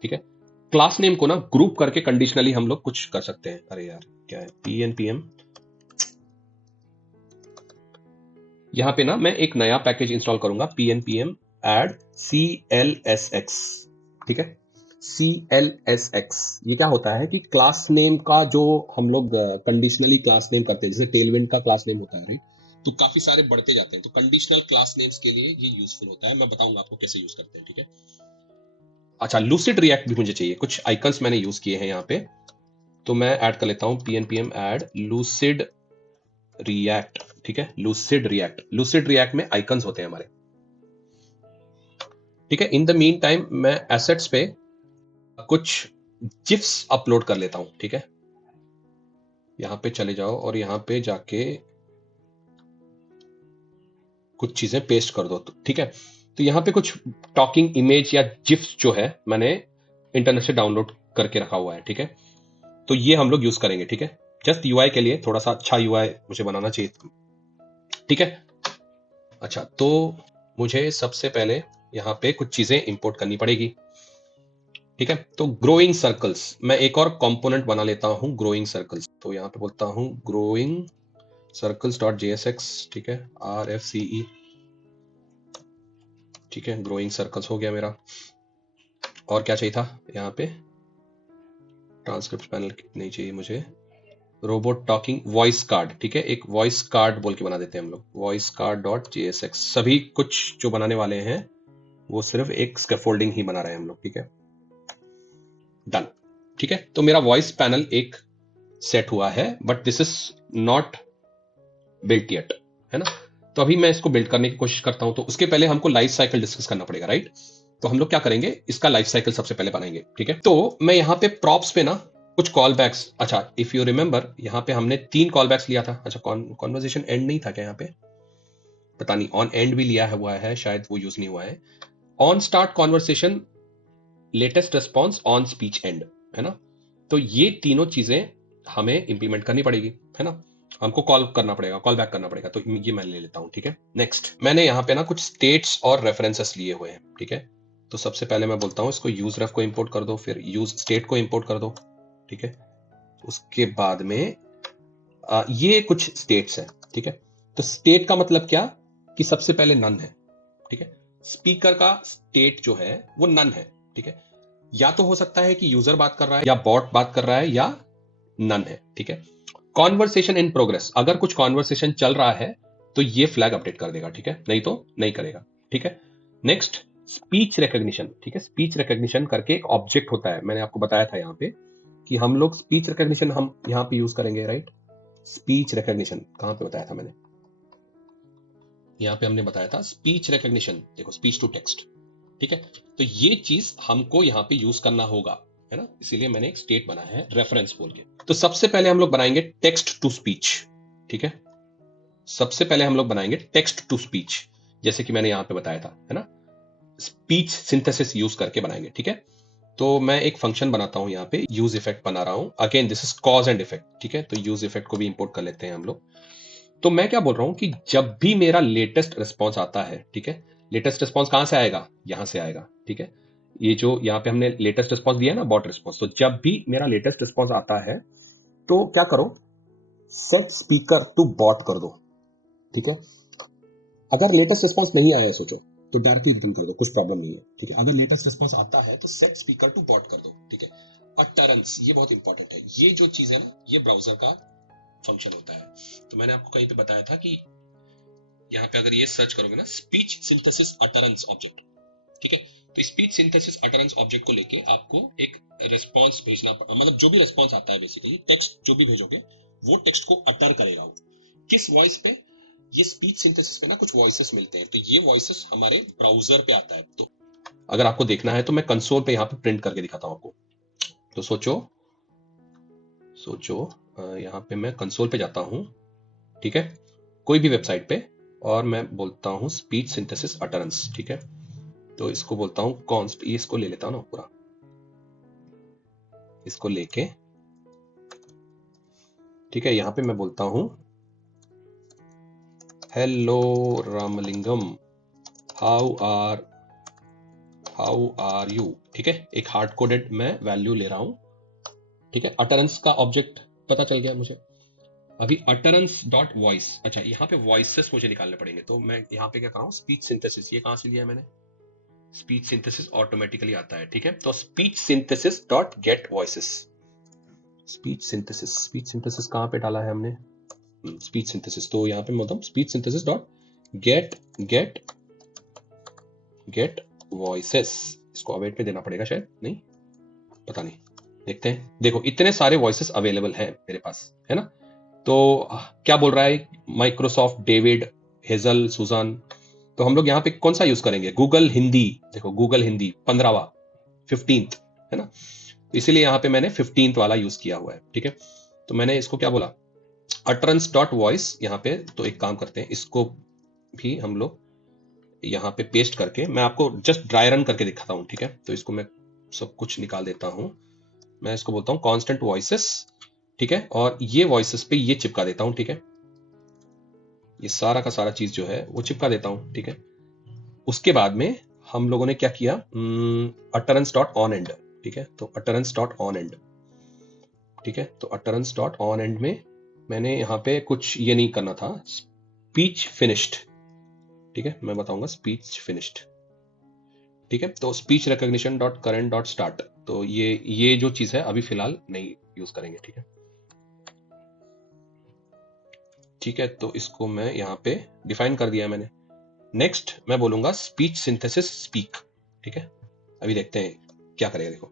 ठीक है। क्लास नेम को ना ग्रुप करके कंडीशनली हम लोग कुछ कर सकते हैं। अरे यार क्या है, PNPM, यहाँ पे ना मैं एक नया पैकेज इंस्टॉल करूंगा, PNPM add CLSX, ठीक है। CLSX ये क्या होता है कि क्लास नेम का जो हम लोग कंडीशनली क्लास नेम करते हैं, जैसे टेलविंड का क्लास नेम होता है, राइट। तो काफी सारे बढ़ते जाते हैं, तो कंडीशनल क्लास नेम्स के लिए ये यूजफुल होता है। मैं बताऊंगा आपको कैसे यूज करते हैं, ठीक है। अच्छा, लूसिड रिएक्ट भी मुझे चाहिए, कुछ आइकन्स मैंने यूज किए हैं यहाँ पे, तो मैं ऐड कर लेता हूँ PNPM add लूसिड रिएक्ट, ठीक है। लूसिड रिएक्ट में आइकन्स होते हैं हमारे, ठीक है। इन द मीन टाइम मैं एसेट्स पे कुछ जिफ्स अपलोड कर लेता हूं, ठीक है। यहां पे चले जाओ और यहां पे जाके कुछ चीजें पेस्ट कर दो, ठीक है। तो यहां पे कुछ टॉकिंग इमेज या जिफ्स जो है मैंने इंटरनेट से डाउनलोड करके रखा हुआ है, ठीक है। तो ये हम लोग यूज करेंगे, ठीक है। जस्ट UI के लिए थोड़ा सा अच्छा UI मुझे बनाना चाहिए, ठीक है। अच्छा, तो मुझे सबसे पहले यहाँ पे कुछ चीजें इंपोर्ट करनी पड़ेगी, ठीक है। तो ग्रोइंग सर्कल्स, मैं एक और कंपोनेंट बना लेता हूं, ग्रोइंग सर्कल्स। तो यहाँ पे बोलता हूं ग्रोइंग सर्कल्स डॉट JSX, ठीक है। RFCE, ठीक है। ग्रोइंग सर्कल्स हो गया मेरा। और क्या चाहिए था यहाँ पे? ट्रांसक्रिप्ट पैनल नहीं चाहिए मुझे, रोबोट टॉकिंग वॉइस कार्ड, ठीक है। एक वॉइस कार्ड बोल के बना देते हैं हम लोग, वॉइस कार्ड डॉट JSX। सभी कुछ जो बनाने वाले हैं वो सिर्फ एक स्कैफोल्डिंग ही बना रहे हैं हम लोग, ठीक है। डन, ठीक है। तो मेरा वॉइस पैनल एक सेट हुआ है, but this is not built yet, है ना। तो अभी मैं इसको बिल्ड करने की कोशिश करता हूं, तो उसके पहले हमको लाइफ साइकिल डिस्कस करना पड़ेगा, राइट। तो हम लोग क्या करेंगे, इसका लाइफ साइकिल सबसे पहले बनाएंगे, ठीक है। तो मैं यहाँ पे प्रॉप्स पे ना कुछ कॉल बैक्स, अच्छा इफ यू रिमेंबर यहाँ पे हमने 3 कॉल बैक्स लिया था। अच्छा, कॉन्वर्जेशन एंड नहीं था क्या यहाँ पे? पता नहीं, ऑन एंड भी लिया हुआ है, शायद वो यूज नहीं हुआ है। On start conversation, latest response, on speech and, है ना। तो ये तीनों चीजें हमें इंप्लीमेंट करनी पड़ेगी, है ना। हमको कॉल करना पड़ेगा, कॉल बैक करना पड़ेगा। तो ये मैं ले लेता हूं, ठीक है। नेक्स्ट, मैंने यहाँ पे ना कुछ स्टेट्स और रेफरेंसेस लिए हुए हैं, ठीक है। तो सबसे पहले मैं बोलता हूँ इसको यूज रेफ को इंपोर्ट कर दो, फिर यूज स्टेट को इंपोर्ट कर दो, ठीक है। उसके बाद में ये कुछ स्टेट्स हैं, ठीक है। तो स्टेट का मतलब क्या, कि सबसे पहले नन है, ठीक है। स्पीकर का स्टेट जो है वो नन है, ठीक है। या तो हो सकता है कि यूजर बात कर रहा है, या बॉट बात कर रहा है, या नन है, ठीक है। कॉन्वर्सेशन इन प्रोग्रेस, अगर कुछ कॉन्वर्सेशन चल रहा है तो ये फ्लैग अपडेट कर देगा, ठीक है, नहीं तो नहीं करेगा, ठीक है। नेक्स्ट, स्पीच रिकॉग्निशन, ठीक है। स्पीच रिकॉग्निशन करके एक ऑब्जेक्ट होता है, मैंने आपको बताया था यहाँ पे कि हम लोग स्पीच रिकॉग्निशन हम यहाँ पे यूज करेंगे, राइट। स्पीच रिकॉग्निशन कहां पे बताया था मैंने? यहाँ पे हमने बताया था स्पीच रिकॉग्निशन, देखो स्पीच टू टेक्स्ट, ठीक है। तो ये चीज हमको यहाँ पे यूज करना होगा, है ना। इसीलिए मैंने एक स्टेट बनाया है रेफरेंस बोल के। तो सबसे पहले हम लोग बनाएंगे टेक्स्ट टू स्पीच, ठीक है। सबसे पहले हम लोग बनाएंगे टेक्स्ट टू स्पीच, जैसे कि मैंने यहाँ पे बताया था, है ना। स्पीच सिंथेसिस यूज करके बनाएंगे, ठीक है। तो मैं एक फंक्शन बनाता हूं यहाँ पे, यूज इफेक्ट बना रहा हूं। Again this is cause and effect, ठीक है। तो यूज इफेक्ट को भी इंपोर्ट कर लेते हैं हम लोग। तो मैं क्या बोल रहा हूं कि जब भी मेरा लेटेस्ट रिस्पॉन्स आता है, ठीक है, लेटेस्ट रिस्पॉन्स कहां से आएगा, यहां से आएगा, ठीक है, ये जो यहां पे हमने लेटेस्ट रिस्पॉन्स दिया है ना, बॉट रिस्पॉन्स, तो जब भी मेरा लेटेस्ट रिस्पॉन्स आता है तो क्या करो, सेट स्पीकर टू बॉट कर दो, ठीक है। अगर लेटेस्ट रिस्पॉन्स नहीं आया सोचो तो डायरेक्टली रिटर्न कर दो, कुछ प्रॉब्लम नहीं है, ठीक है। अगर लेटेस्ट रिस्पॉन्स आता है तो सेट स्पीकर टू बॉट कर दो, ठीक है। अटरेंस, ये बहुत इंपॉर्टेंट है, ये जो चीज है ना, ये ब्राउजर का फंक्शन होता है। तो मैंने आपको कहीं पे बताया था कि यहाँ पे अगर ये सर्च करोगे ना, स्पीच सिंथेसिस अटरेंस ऑब्जेक्ट, ठीक है, तो स्पीच सिंथेसिस अटरेंस ऑब्जेक्ट को लेके आपको एक रिस्पॉन्स भेजना, मतलब जो भी रिस्पॉन्स आता है बेसिकली टेक्स्ट जो भी भेजोगे वो टेक्स्ट को अटर करेगा। किस वॉइस पे, ये स्पीच सिंथेसिस पे ना कुछ वॉइसेस मिलते हैं, तो ये वॉइसेस हमारे ब्राउजर पे आता है। तो अगर आपको देखना है तो मैं कंसोल पे यहाँ पे प्रिंट करके दिखाता हूँ आपको। तो सोचो यहाँ पे मैं कंसोल पे जाता हूँ, ठीक है, कोई भी वेबसाइट पे, और मैं बोलता हूँ स्पीच सिंथेसिस अटरेंस, ठीक है। तो इसको बोलता हूँ कॉन्स्ट, ये इसको ले लेता हूँ ना पूरा, इसको लेके, ठीक है, यहाँ पे मैं बोलता हूँ hello Ramalingam, how are you, ठीक है, एक हार्ड कोडेड मैं वैल्यू ले रहा हूं, ठीक है। अटरेंस का ऑब्जेक्ट पता चल गया मुझे। अभी अटरेंस डॉट वॉइस, अच्छा यहाँ पे वॉइसेस मुझे निकालने पड़ेंगे, तो मैं यहाँ पे क्या कर रहा हूँ, स्पीच सिंथेसिस, ये कहां से लिया है मैंने, स्पीच सिंथेसिस ऑटोमेटिकली आता है, ठीक है। तो speech synthesis dot gate voices, speech synthesis कहां पे डाला है हमने, स्पीच सिंथेसिस, तो यहाँ पे मैं बोलता हूँ speech synthesis dot gate voices, इसको अवेट पे देना पड़ेगा शायद, नहीं पता नहीं, देखते हैं। देखो इतने सारे वॉइसेस अवेलेबल हैं मेरे पास, है ना। तो क्या बोल रहा है माइक्रोसॉफ्ट, डेविड, हेजल, सुजान, तो हम लोग यहाँ पे कौन सा यूज करेंगे, गूगल हिंदी, देखो गूगल हिंदी 15वां 15th, है ना, तो इसीलिए यहाँ पे मैंने 15th वाला यूज किया हुआ है, ठीक है। तो मैंने इसको क्या बोला, अटरेंस डॉट वॉइस, यहाँ पे तो एक काम करते हैं, इसको भी हम लोग यहाँ पे पेस्ट करके, मैं आपको जस्ट ड्राई रन करके दिखाता हूँ, ठीक है। तो इसको मैं सब कुछ निकाल देता हूँ, मैं इसको बोलता हूँ कांस्टेंट वॉइसेस, ठीक है, और ये वॉइसेस पे ये चिपका देता हूँ, ठीक है, ये सारा का सारा चीज जो है वो चिपका देता हूँ, ठीक है। उसके बाद में हम लोगों ने क्या किया, अटरेंस डॉट ऑन एंड, ठीक है, तो अटरेंस डॉट ऑन एंड, ठीक है, तो अटरेंस डॉट ऑन एंड में मैंने यहाँ पे कुछ ये नहीं करना था, स्पीच फिनिश्ड, ठीक है, मैं बताऊंगा स्पीच फिनिश्ड, ठीक है। तो speech recognition dot current dot start, तो ये जो चीज है अभी फिलहाल नहीं यूज करेंगे, ठीक है, ठीक है। तो इसको मैं यहाँ पे डिफाइन कर दिया मैंने। नेक्स्ट मैं बोलूंगा स्पीच सिंथेसिस स्पीक, ठीक है, अभी देखते हैं क्या करेगा, देखो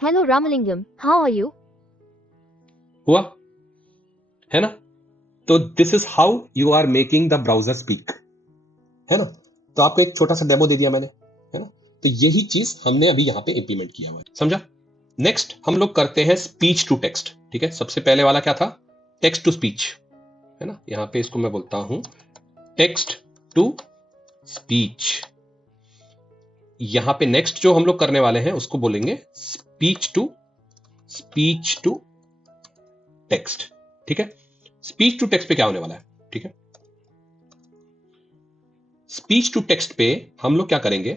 Hello Ramalingam, how are you? हुआ, है ना। तो this is how you are making the browser speak, है ना। तो आपको एक छोटा सा डेमो दे दिया मैंने, है ना। तो यही चीज हमने अभी यहाँ पे इंप्लीमेंट किया हुआ है, समझा। नेक्स्ट हम लोग करते हैं स्पीच टू टेक्स्ट, ठीक है। सबसे पहले वाला क्या था, टेक्स्ट टू स्पीच, है ना। यहाँ पे इसको मैं बोलता हूं टेक्स्ट टू स्पीच। यहां पे नेक्स्ट जो हम लोग करने वाले हैं उसको बोलेंगे स्पीच टू टेक्स्ट, ठीक है। स्पीच टू टेक्स्ट पे क्या होने वाला है, ठीक है, स्पीच टू टेक्स्ट पे हम लोग क्या करेंगे,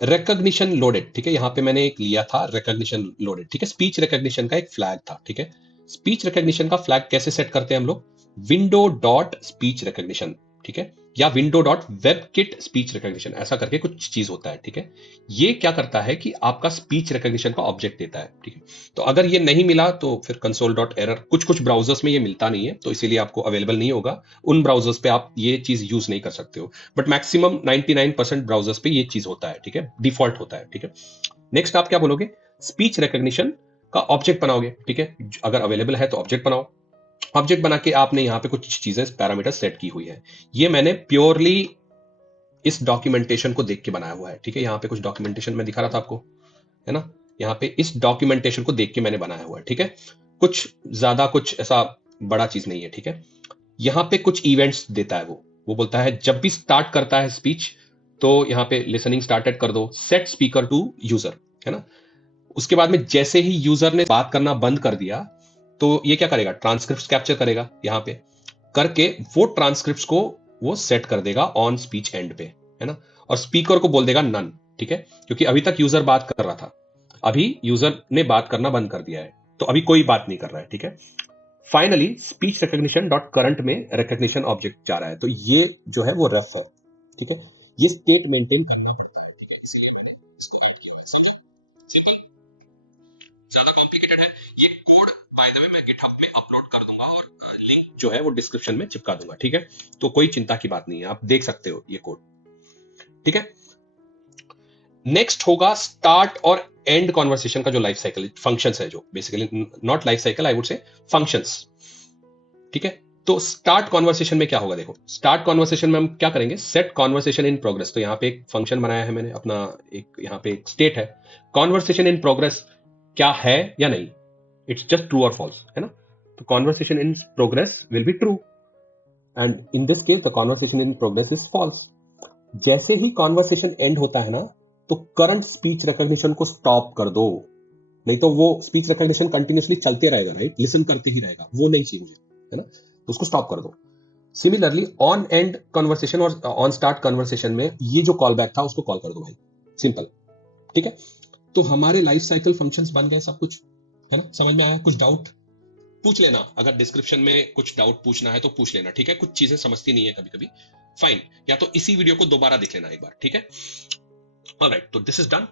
रिकॉग्निशन लोडेड, ठीक है। यहां पे मैंने एक लिया था रिकॉग्निशन लोडेड, ठीक है, स्पीच रिकॉग्निशन का एक फ्लैग था, ठीक है। स्पीच रिकॉग्निशन का फ्लैग कैसे सेट करते हैं हम लोग, विंडो डॉट स्पीच रिकॉग्निशन, ठीक है, या window dot WebKit speech recognition, ऐसा करके कुछ चीज होता है, ठीक है। ये क्या करता है कि आपका स्पीच रिकॉग्निशन का ऑब्जेक्ट देता है, ठीक है। तो अगर ये नहीं मिला तो फिर कंसोल डॉट एरर, कुछ ब्राउजर्स में ये मिलता नहीं है, तो इसीलिए आपको अवेलेबल नहीं होगा, उन ब्राउजर्स पे आप ये चीज यूज नहीं कर सकते हो, बट मैक्सिमम 99% ब्राउजर्स पे ये चीज होता है, ठीक है, डिफॉल्ट होता है, ठीक है। नेक्स्ट आप क्या बोलोगे, स्पीच रिकॉग्निशन का ऑब्जेक्ट बनाओगे, ठीक है, अगर अवेलेबल है तो ऑब्जेक्ट बनाओ। ऑब्जेक्ट बना के आपने यहां पे कुछ चीजें पैरामीटर सेट की हुई है, ये मैंने प्योरली इस डॉक्यूमेंटेशन को देख के बनाया हुआ है, ठीक है। यहां पे कुछ डॉक्यूमेंटेशन में दिखा रहा था आपको, है ना, यहां पे इस डॉक्यूमेंटेशन को देख के मैंने बनाया हुआ है, ठीक है। कुछ ज्यादा कुछ ऐसा बड़ा चीज नहीं है, ठीक है। यहां पे कुछ इवेंट्स देता है, वो बोलता है जब भी स्टार्ट करता है स्पीच तो यहां पे लिसनिंग स्टार्टेड कर दो, सेट स्पीकर टू यूजर, है ना। उसके बाद में जैसे ही यूजर ने बात करना बंद कर दिया तो ये क्या करेगा, ट्रांसक्रिप्ट कैप्चर करेगा यहाँ पे, करके वो ट्रांसक्रिप्ट को वो सेट कर देगा ऑन स्पीच एंड पे, है ना, और स्पीकर को बोल देगा नन, ठीक है, क्योंकि अभी तक यूजर बात कर रहा था, अभी यूजर ने बात करना बंद कर दिया है, तो अभी कोई बात नहीं कर रहा है, ठीक है। Finally speech recognition dot current में रिकॉग्निशन ऑब्जेक्ट जा रहा है, तो ये जो है वो रफ है, ठीक है, ये स्टेट मेंटेन करना पड़ता है, ठीक है, इसलिए इसको ऐड किया। सिंपल, ज्यादा कॉम्प्लिकेटेड है ये कोड, बाय द वे मैं गिटहब में अपलोड कर दूंगा और लिंक जो है वो डिस्क्रिप्शन में चिपका दूंगा, ठीक है, तो कोई चिंता की बात नहीं है, आप देख सकते हो ये कोड, ठीक है। नेक्स्ट होगा स्टार्ट और एंड कॉन्वर्सेशन का जो लाइफ साइकिल फंक्शंस है, जो basically not life cycle, I would say functions, ठीक है। तो स्टार्ट कॉन्वर्सेशन में क्या होगा, देखो स्टार्ट कॉन्वर्सेशन में हम क्या करेंगे, सेट कॉन्वर्सेशन इन प्रोग्रेस, तो यहाँ पे एक फंक्शन बनाया है मैंने अपना, एक यहाँ पे एक स्टेट है, कॉन्वर्सेशन इन प्रोग्रेस क्या है या नहीं, इट्स जस्ट ट्रू और फॉल्स, है ना, तो conversation in progress will be true and in this case the conversation in progress is false. जैसे ही कॉन्वर्सेशन एंड होता है ना, तो करंट स्पीच रिकॉग्निशन को स्टॉप कर दो, नहीं तो वो स्पीच रिकॉग्निशन कंटिन्यूअसली चलते रहेगा, राइट, लिसन करते ही रहेगा, वो नहीं चाहिए मुझे, है ना, तो उसको स्टॉप कर दो। सिमिलरली ऑन एंड कन्वर्सेशन और ऑन स्टार्ट कन्वर्सेशन में ये जो कॉल बैक था उसको कॉल कर दो भाई, सिंपल, ठीक है। तो हमारे लाइफ साइकिल फंक्शंस बन गए सब कुछ, है ना, समझ में आया, कुछ डाउट पूछ लेना, अगर डिस्क्रिप्शन में कुछ डाउट पूछना है तो पूछ लेना, ठीक है, कुछ चीजें समझती नहीं है कभी कभी, फाइन, या तो इसी वीडियो को दोबारा देख लेना एक बार, ठीक है। ऑलराइट, तो दिस इज डन।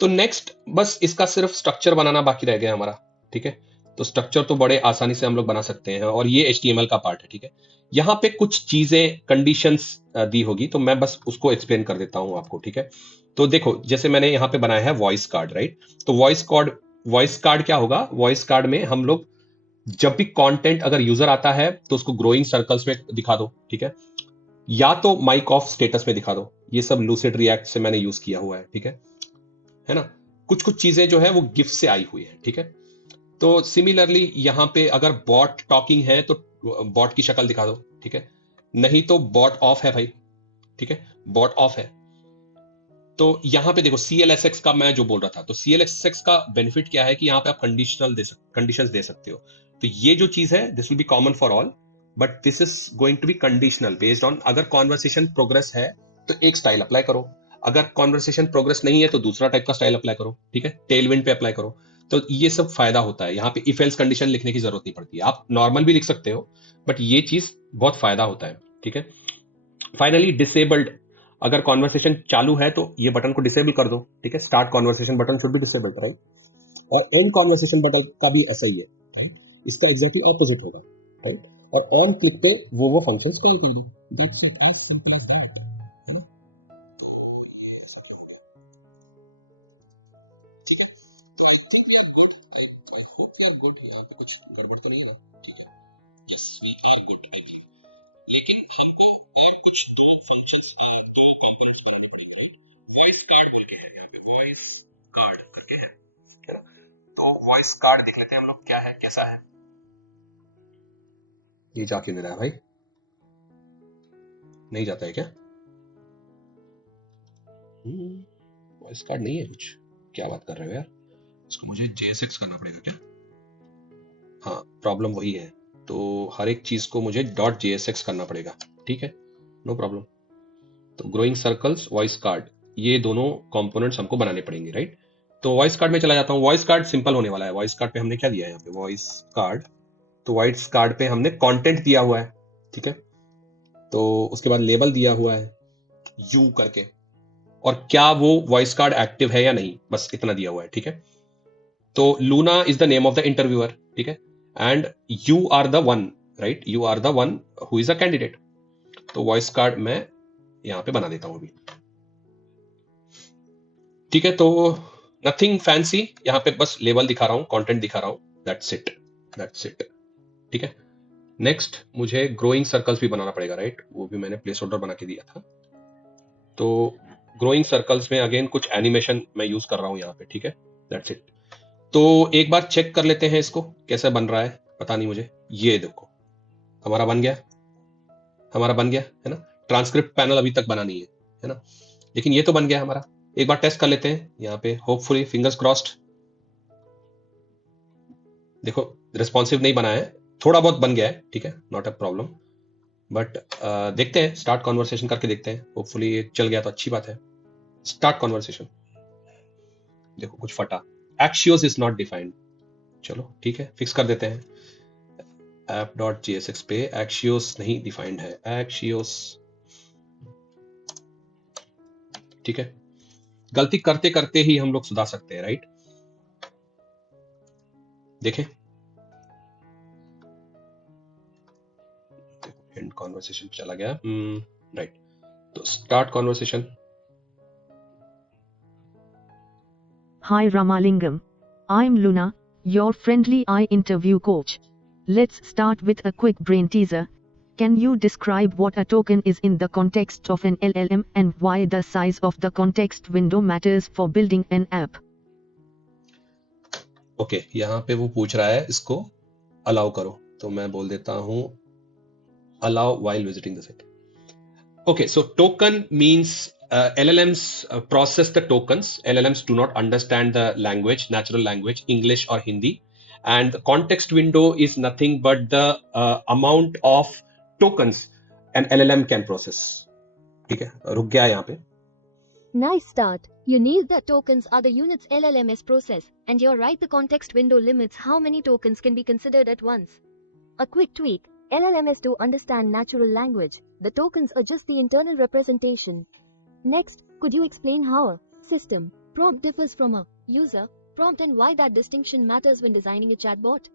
तो नेक्स्ट बस इसका सिर्फ स्ट्रक्चर बनाना बाकी रह गया हमारा, ठीक है, तो स्ट्रक्चर तो बड़े आसानी से हम लोग बना सकते हैं, और ये HTML का पार्ट है, ठीक है। यहाँ पे कुछ चीजें कंडीशंस दी होगी, तो मैं बस उसको एक्सप्लेन कर देता हूं आपको, ठीक है। तो देखो जैसे मैंने यहाँ पे बनाया है वॉइस कार्ड, राइट, तो वॉइस कार्ड क्या होगा, वॉइस कार्ड में हम लोग जब भी कंटेंट अगर यूजर आता है तो उसको ग्रोइंग सर्कल्स में दिखा दो, ठीक है, या तो माइक ऑफ स्टेटस में दिखा दो, ये सब लूसिड रिएक्ट से मैंने यूज किया हुआ है, ठीक है ना, कुछ कुछ चीजें जो है वो गिफ्ट से आई हुई है, ठीक है। तो सिमिलरली यहां पे अगर बॉट टॉकिंग है तो बॉट की शक्ल दिखा दो, ठीक है, नहीं तो बॉट ऑफ है भाई, ठीक है, बॉट ऑफ है। तो यहां पे देखो CLSX का मैं जो बोल रहा था, तो CLSX का बेनिफिट क्या है कि यहां पे आप कंडीशंस दे सकते हो, तो ये जो चीज है this will be common for all, but this is going to be conditional based on, अगर कॉन्वर्सेशन प्रोग्रेस है तो एक स्टाइल अप्लाई करो, अगर कॉन्वर्सेशन प्रोग्रेस नहीं है तो दूसरा टाइप का स्टाइल अप्लाई करो, ठीक है, टेलविंड पे अप्लाई करो, तो ये सब फायदा होता है, यहाँ पे इफ एल्स कंडीशन लिखने की जरूरत नहीं पड़ती है, आप नॉर्मल भी लिख सकते हो, बट ये चीज बहुत फायदा होता है, ठीक है। फाइनली डिसेबल्ड, अगर कॉन्वर्सेशन चालू है तो ये बटन को डिसेबल कर दो, ठीक है, start conversation button should be disabled, right, और एंड कॉन्वर्सेशन बटन का भी ऐसा ही है, इसका एग्जैक्टली ऑपोजिट होगा, राइट, और ऑन क्लिक पे वो फंक्शंस कॉल कर दो, that's it, as simple as that, है ना। तो I think we are good, I hope we are good, यहाँ पे कुछ गड़बड़ तो नहीं है ना, ठीक है, यस वी आर गुड, लेकिन हमको और कुछ दो फंक्शंस, दो कंपोनेंट्स बनाने पड़ेंगे, वॉइस कार्ड बोल के है यहाँ पे, वॉइस कार्ड करके है ना, तो वॉइस कार्ड देख लेते हैं हम लोग क्या है कैसा है, ये जाके दे रहा है भाई, नहीं जाता है क्या, वॉइस कार्ड नहीं है कुछ, क्या बात कर रहे हो यार, इसको मुझे JSX करना पड़ेगा क्या, हाँ प्रॉब्लम वही है, तो हर एक चीज को मुझे .JSX करना पड़ेगा, ठीक है, नो प्रॉब्लम। तो ग्रोइंग सर्कल्स, वॉइस कार्ड, ये दोनों कंपोनेंट्स हमको बनाने पड़ेंगे, राइट। तो वॉइस कार्ड में चला जाता हूँ, वॉइस कार्ड सिंपल होने वाला है, वॉइस कार्ड पे हमने क्या दिया है यहाँ पे, वॉइस कार्ड, तो वॉइस कार्ड पे हमने कंटेंट दिया हुआ है, ठीक है, तो उसके बाद लेबल दिया हुआ है यू करके, और क्या वो वॉइस कार्ड एक्टिव है या नहीं, बस इतना दिया हुआ है, ठीक है। तो Luna is the name of the interviewer, ठीक है, and you are the one, right, you are the one who is a candidate, तो वॉइस कार्ड मैं यहां पे बना देता हूं अभी, ठीक है। तो नथिंग फैंसी, यहाँ पे बस लेबल दिखा रहा हूं, कंटेंट दिखा रहा हूं, दैट्स इट, ठीक है। नेक्स्ट मुझे ग्रोइंग सर्कल्स भी बनाना पड़ेगा, राइट, वो भी मैंने प्लेस होल्डर बना के दिया था, तो ग्रोइंग सर्कल्स में अगेन कुछ एनिमेशन मैं यूज कर रहा हूं यहाँ पे, ठीक है, दैट्स इट। तो एक बार चेक कर लेते हैं इसको कैसे बन रहा है, पता नहीं मुझे, ये देखो हमारा बन गया, है ना, ट्रांसक्रिप्ट पैनल अभी तक बना नहीं है ना, लेकिन ये तो बन गया हमारा, एक बार टेस्ट कर लेते हैं यहाँ पे, होपफुली फिंगर्स क्रॉस्ड, देखो रिस्पॉन्सिव नहीं बना है, थोड़ा बहुत बन गया है, ठीक है, नॉट अ प्रॉब्लम, बट देखते हैं, स्टार्ट कॉन्वर्सेशन करके देखते हैं, होपफुली चल गया तो अच्छी बात है। स्टार्ट कॉन्वर्सेशन, देखो कुछ फटा, एक्शियोस इज नॉट डिफाइंड, चलो ठीक है, फिक्स कर देते हैं। app.jsx पे एक्शियोस नहीं डिफाइंड है, एक्शियोस, ठीक है, गलती करते करते ही हम लोग सुधार सकते हैं, राइट। देखें, एंड कॉन्वर्सेशन चला गया, राइट, तो start conversation. Hi Ramalingam. I'm Luna, your friendly eye interview coach. Let's start with a quick brain teaser. Can you describe what a token is in the context of an LLM and why the size of the context window matters for building an app? Okay, यहाँ पे वो पूछ रहा है इसको allow करो, तो मैं बोल देता हूँ allow while visiting the site. Okay, so token means LLMs process the tokens. LLMs do not understand the language, natural language, English or Hindi. And the context window is nothing but the amount of tokens an LLM can process. ठीक है, रुक गया यहाँ पे। Nice start. You nailed that tokens are the units LLMS process, and you're right, the context window limits how many tokens can be considered at once. A quick tweak: LLMS do understand natural language. The tokens are just the internal representation. Next, could you explain how a system prompt differs from a user prompt and why that distinction matters when designing a chatbot?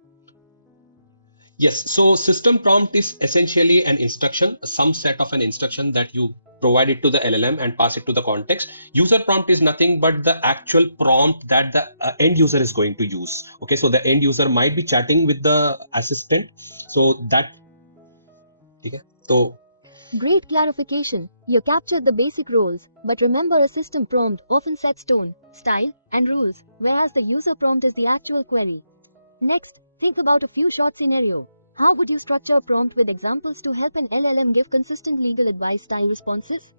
Yes, so system prompt is essentially an instruction, some set of an instruction that you provide it to the LLM and pass it to the context. User prompt is nothing but the actual prompt that the end user is going to use. Okay, so the end user might be chatting with the assistant, so that, okay, so Great clarification. You captured the basic roles, but remember, a system prompt often sets tone, style, and rules, whereas the user prompt is the actual query. Next, think about a few short scenarios. How would you structure a prompt with examples to help an LLM give consistent legal advice style responses?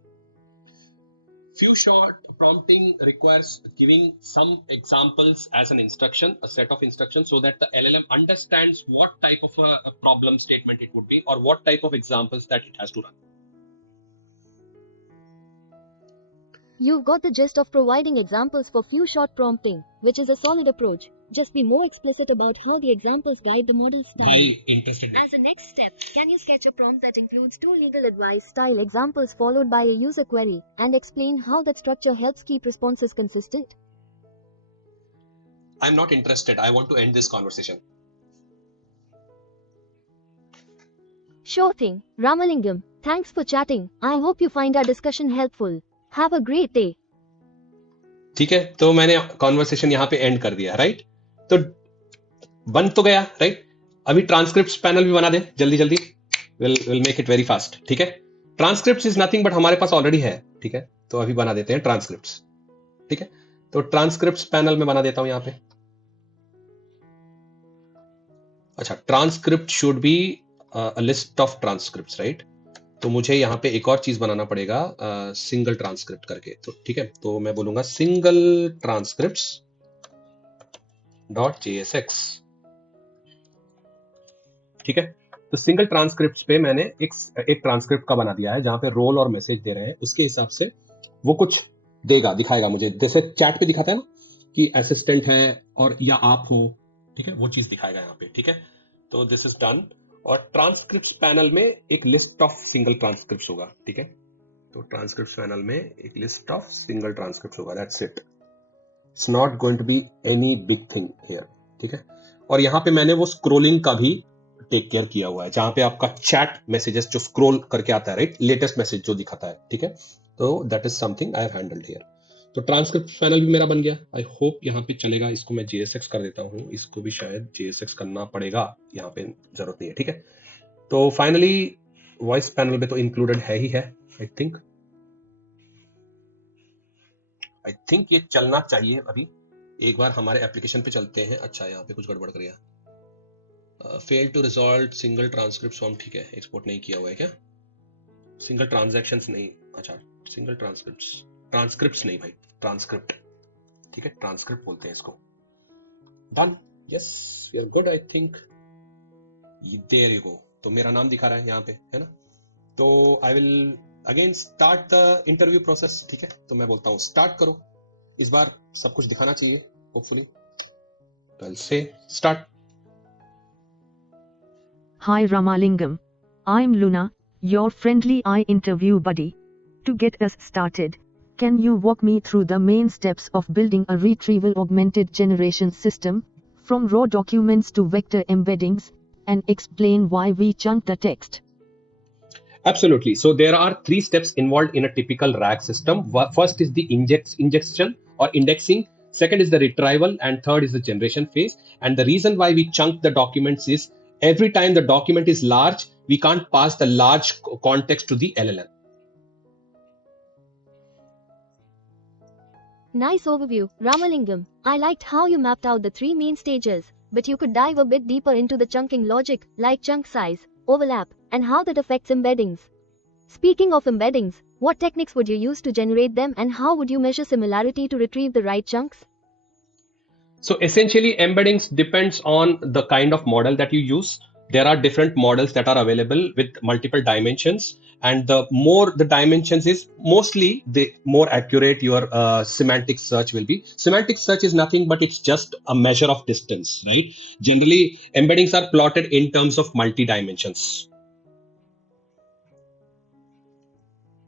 few short prompting requires giving some examples as an instruction, a set of instructions, so that the LLM understands what type of a problem statement it would be or what type of examples that it has to run. You've got the gist of providing examples for few short prompting, which is a solid approach. Just be more explicit about how the examples guide the model style. While interested in As a next step, can you sketch a prompt that includes two legal advice style examples followed by a user query, and explain how that structure helps keep responses consistent? I'm not interested. I want to end this conversation. Sure thing, Ramalingam. Thanks for chatting. I hope you find our discussion helpful. Have a great day. ठीक है, तो मैंने conversation यहाँ पे and कर दिया, right, तो बन तो गया, राइट। अभी ट्रांसक्रिप्ट पैनल भी बना दे जल्दी जल्दी, will make it very fast, ठीक है। ट्रांसक्रिप्ट इज नथिंग बट हमारे पास ऑलरेडी है, ठीक है, तो अभी बना देते हैं ट्रांसक्रिप्ट, ठीक है। तो ट्रांसक्रिप्ट पैनल में बना देता हूं यहाँ पे। अच्छा, transcript should be a list of transcripts, right, तो मुझे यहाँ पे एक और चीज बनाना पड़ेगा, सिंगल ट्रांसक्रिप्ट करके, तो ठीक है, तो मैं बोलूंगा सिंगल ट्रांसक्रिप्ट्स डॉट JSX, ठीक है। तो सिंगल ट्रांसक्रिप्ट्स पे मैंने एक ट्रांसक्रिप्ट का बना दिया है जहां पे रोल और मैसेज दे रहे हैं, उसके हिसाब से वो कुछ देगा, दिखाएगा मुझे, जैसे चैट पे दिखाता है ना कि असिस्टेंट है और या आप हो, ठीक है, वो चीज दिखाएगा यहाँ पे, ठीक है। तो दिस इज डन, और ट्रांसक्रिप्ट पैनल में एक लिस्ट ऑफ सिंगल ट्रांसक्रिप्ट होगा, ठीक है। तो ट्रांसक्रिप्ट पैनल में एक लिस्ट ऑफ सिंगल ट्रांसक्रिप्ट होगा, that's it, it's not going to be any big thing here, ठीक है। और यहाँ पे मैंने वो स्क्रोलिंग का भी टेक केयर किया हुआ है, जहां पे आपका चैट मैसेजेस जो स्क्रोल करके आता है, राइट, लेटेस्ट मैसेज जो दिखाता है, ठीक है, तो that is something I have handled here. तो ट्रांसक्रिप्ट पैनल भी मेरा बन गया, आई होप यहाँ पे चलेगा। इसको मैं JSX कर देता हूँ, इसको भी शायद JSX करना पड़ेगा, यहाँ पे जरूरत नहीं है, ठीक है। तो फाइनली वॉइस पैनल में तो इंक्लूडेड है ही है, आई थिंक ये चलना चाहिए। अभी एक बार हमारे एप्लीकेशन पे चलते हैं। अच्छा, यहाँ पे कुछ गड़बड़ कर गया, fail to resolve single transcript form, ठीक है, एक्सपोर्ट नहीं किया हुआ है क्या, सिंगल ट्रांजैक्शंस नहीं, अच्छा सिंगल ट्रांसक्रिप्ट्स नहीं भाई, ट्रांसक्रिप्ट, ठीक है, ट्रांसक्रिप्ट बोलते हैं इसको, done. Yes we are good I think. There you go. तो मेरा नाम दिखा रहा है यहाँ पे, है ना। तो I will again start the interview process, ठीक है। तो मैं बोलता हूँ स्टार्ट करो। इस बार सब कुछ दिखाना चाहिए होपफुली। तो I'll say start. Hi Ramalingam. I'm Luna, your friendly eye interview buddy. To get us started, can you walk me through the main steps of building a retrieval augmented generation system, from raw documents to vector embeddings, and explain why we chunk the text? Absolutely. So there are three steps involved in a typical RAG system. First is the injection or indexing. Second is the retrieval, and third is the generation phase. And the reason why we chunk the documents is every time the document is large, we can't pass the large context to the LLM. Nice overview, Ramalingam. I liked how you mapped out the three main stages, but you could dive a bit deeper into the chunking logic, like chunk size, overlap, and how that affects embeddings. Speaking of embeddings, what techniques would you use to generate them, and how would you measure similarity to retrieve the right chunks? So essentially, embeddings depends on the kind of model that you use. There are different models that are available with multiple dimensions, and the more the dimensions is, mostly the more accurate your semantic search will be. Semantic search is nothing but it's just a measure of distance, right? Generally, embeddings are plotted in terms of multi-dimensions.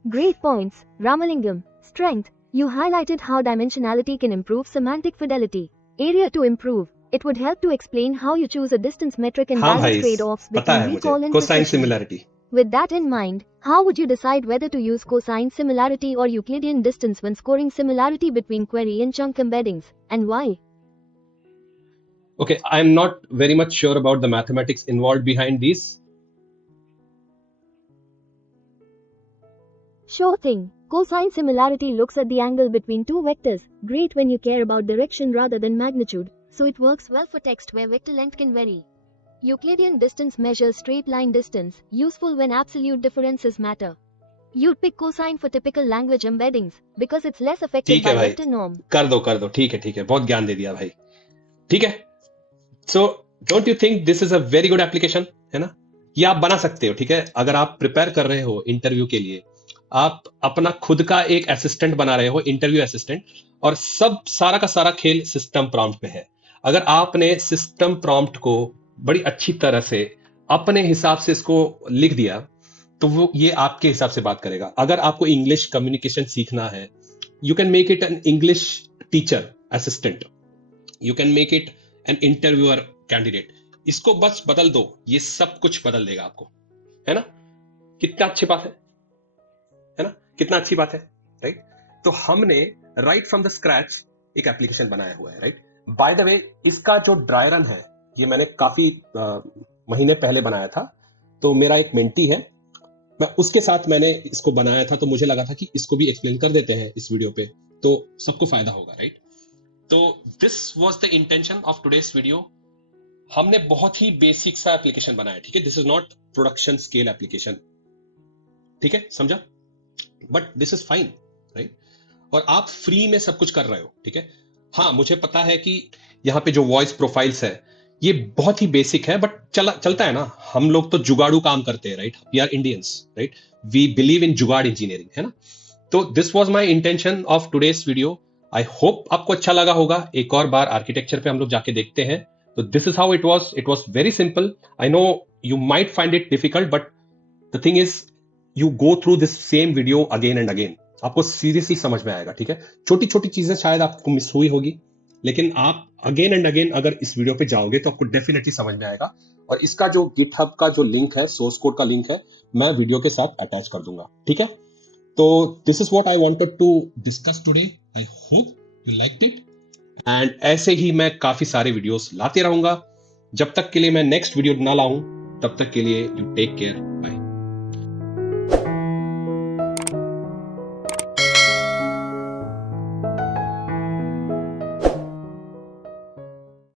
Great points, Ramalingam. Strength. You highlighted how dimensionality can improve semantic fidelity. Area to improve. It would help to explain how you choose a distance metric and हाँ balance भाई, trade-offs पता between है recall मुझे and cosine precision. Similarity. With that in mind, how would you decide whether to use cosine similarity or Euclidean distance when scoring similarity between query and chunk embeddings, and why? Okay, I'm not very much sure about the mathematics involved behind these. Sure thing. Cosine similarity looks at the angle between two vectors, great when you care about direction rather than magnitude, so it works well for text where vector length can vary. Euclidean distance measures straight line distance, useful when absolute differences matter. You'd pick cosine for typical language embeddings, because it's less affected ठीक है by भाई, vector norm. कर दो, ठीक है, बहुत ज्ञान दे दिया भाई, ठीक है। So don't you think this is a very good application, है ना। ये आप बना सकते हो, ठीक है। अगर आप प्रिपेयर कर रहे हो इंटरव्यू के लिए, आप अपना खुद का एक असिस्टेंट बना रहे हो, इंटरव्यू असिस्टेंट, और सब सारा का सारा खेल सिस्टम प्रॉम्प्ट में है। अगर आपने सिस्टम प्रॉम्प्ट को बड़ी अच्छी तरह से अपने हिसाब से इसको लिख दिया, तो वो ये आपके हिसाब से बात करेगा। अगर आपको इंग्लिश कम्युनिकेशन सीखना है, you can make it an English teacher assistant, you can make it an interviewer candidate. इसको बस बदल दो, ये सब कुछ बदल देगा आपको, है ना। कितना अच्छी बात है ना, कितना अच्छी बात है, राइट। तो हमने राइट फ्रॉम द स्क्रैच एक एप्लीकेशन बनाया हुआ है, राइट। बाय द वे, इसका जो ड्राई रन है, ये मैंने काफी महीने पहले बनाया था। तो मेरा एक मेंटी है, मैं उसके साथ मैंने इसको बनाया था, तो मुझे लगा था कि इसको भी एक्सप्लेन कर देते हैं इस वीडियो पे, तो सबको फायदा होगा, राइट। तो this was the intention of today's video. हमने बहुत ही बेसिक सा एप्लीकेशन बनाया, ठीक है। This is not production scale application, ठीक है, समझा। But this is fine, right. और आप फ्री में सब कुछ कर रहे हो, ठीक है। हाँ, मुझे पता है कि यहाँ पे जो वॉइस प्रोफाइल्स है ये बहुत ही बेसिक है, बट चलता है ना। हम लोग तो जुगाड़ू काम करते हैं, right. We are Indians, right. We believe in jugaad engineering, है ना। तो this was my intention of today's video. I hope आपको अच्छा लगा होगा। एक और बार आर्किटेक्चर पे हम लोग जाके देखते हैं। तो this is how it was very simple. I know you might find it difficult, but the thing is you go through this same video again and again, आपको सीरियसली समझ में आएगा, ठीक है। छोटी छोटी चीजें शायद आपको मिस हुई होगी, लेकिन आप अगेन एंड अगेन अगर इस वीडियो पे जाओगे तो आपको डेफिनेटली समझ में आएगा। और इसका जो गिटहब का जो लिंक है, सोर्स कोड का लिंक है, मैं वीडियो के साथ अटैच कर दूंगा, ठीक है। तो this is what I wanted to discuss today. I hope you liked it, and ऐसे ही मैं काफी सारे वीडियोस लाते रहूंगा। जब तक के लिए मैं नेक्स्ट वीडियो ना लाऊं, तब तक के लिए यू टेक केयर, बाय।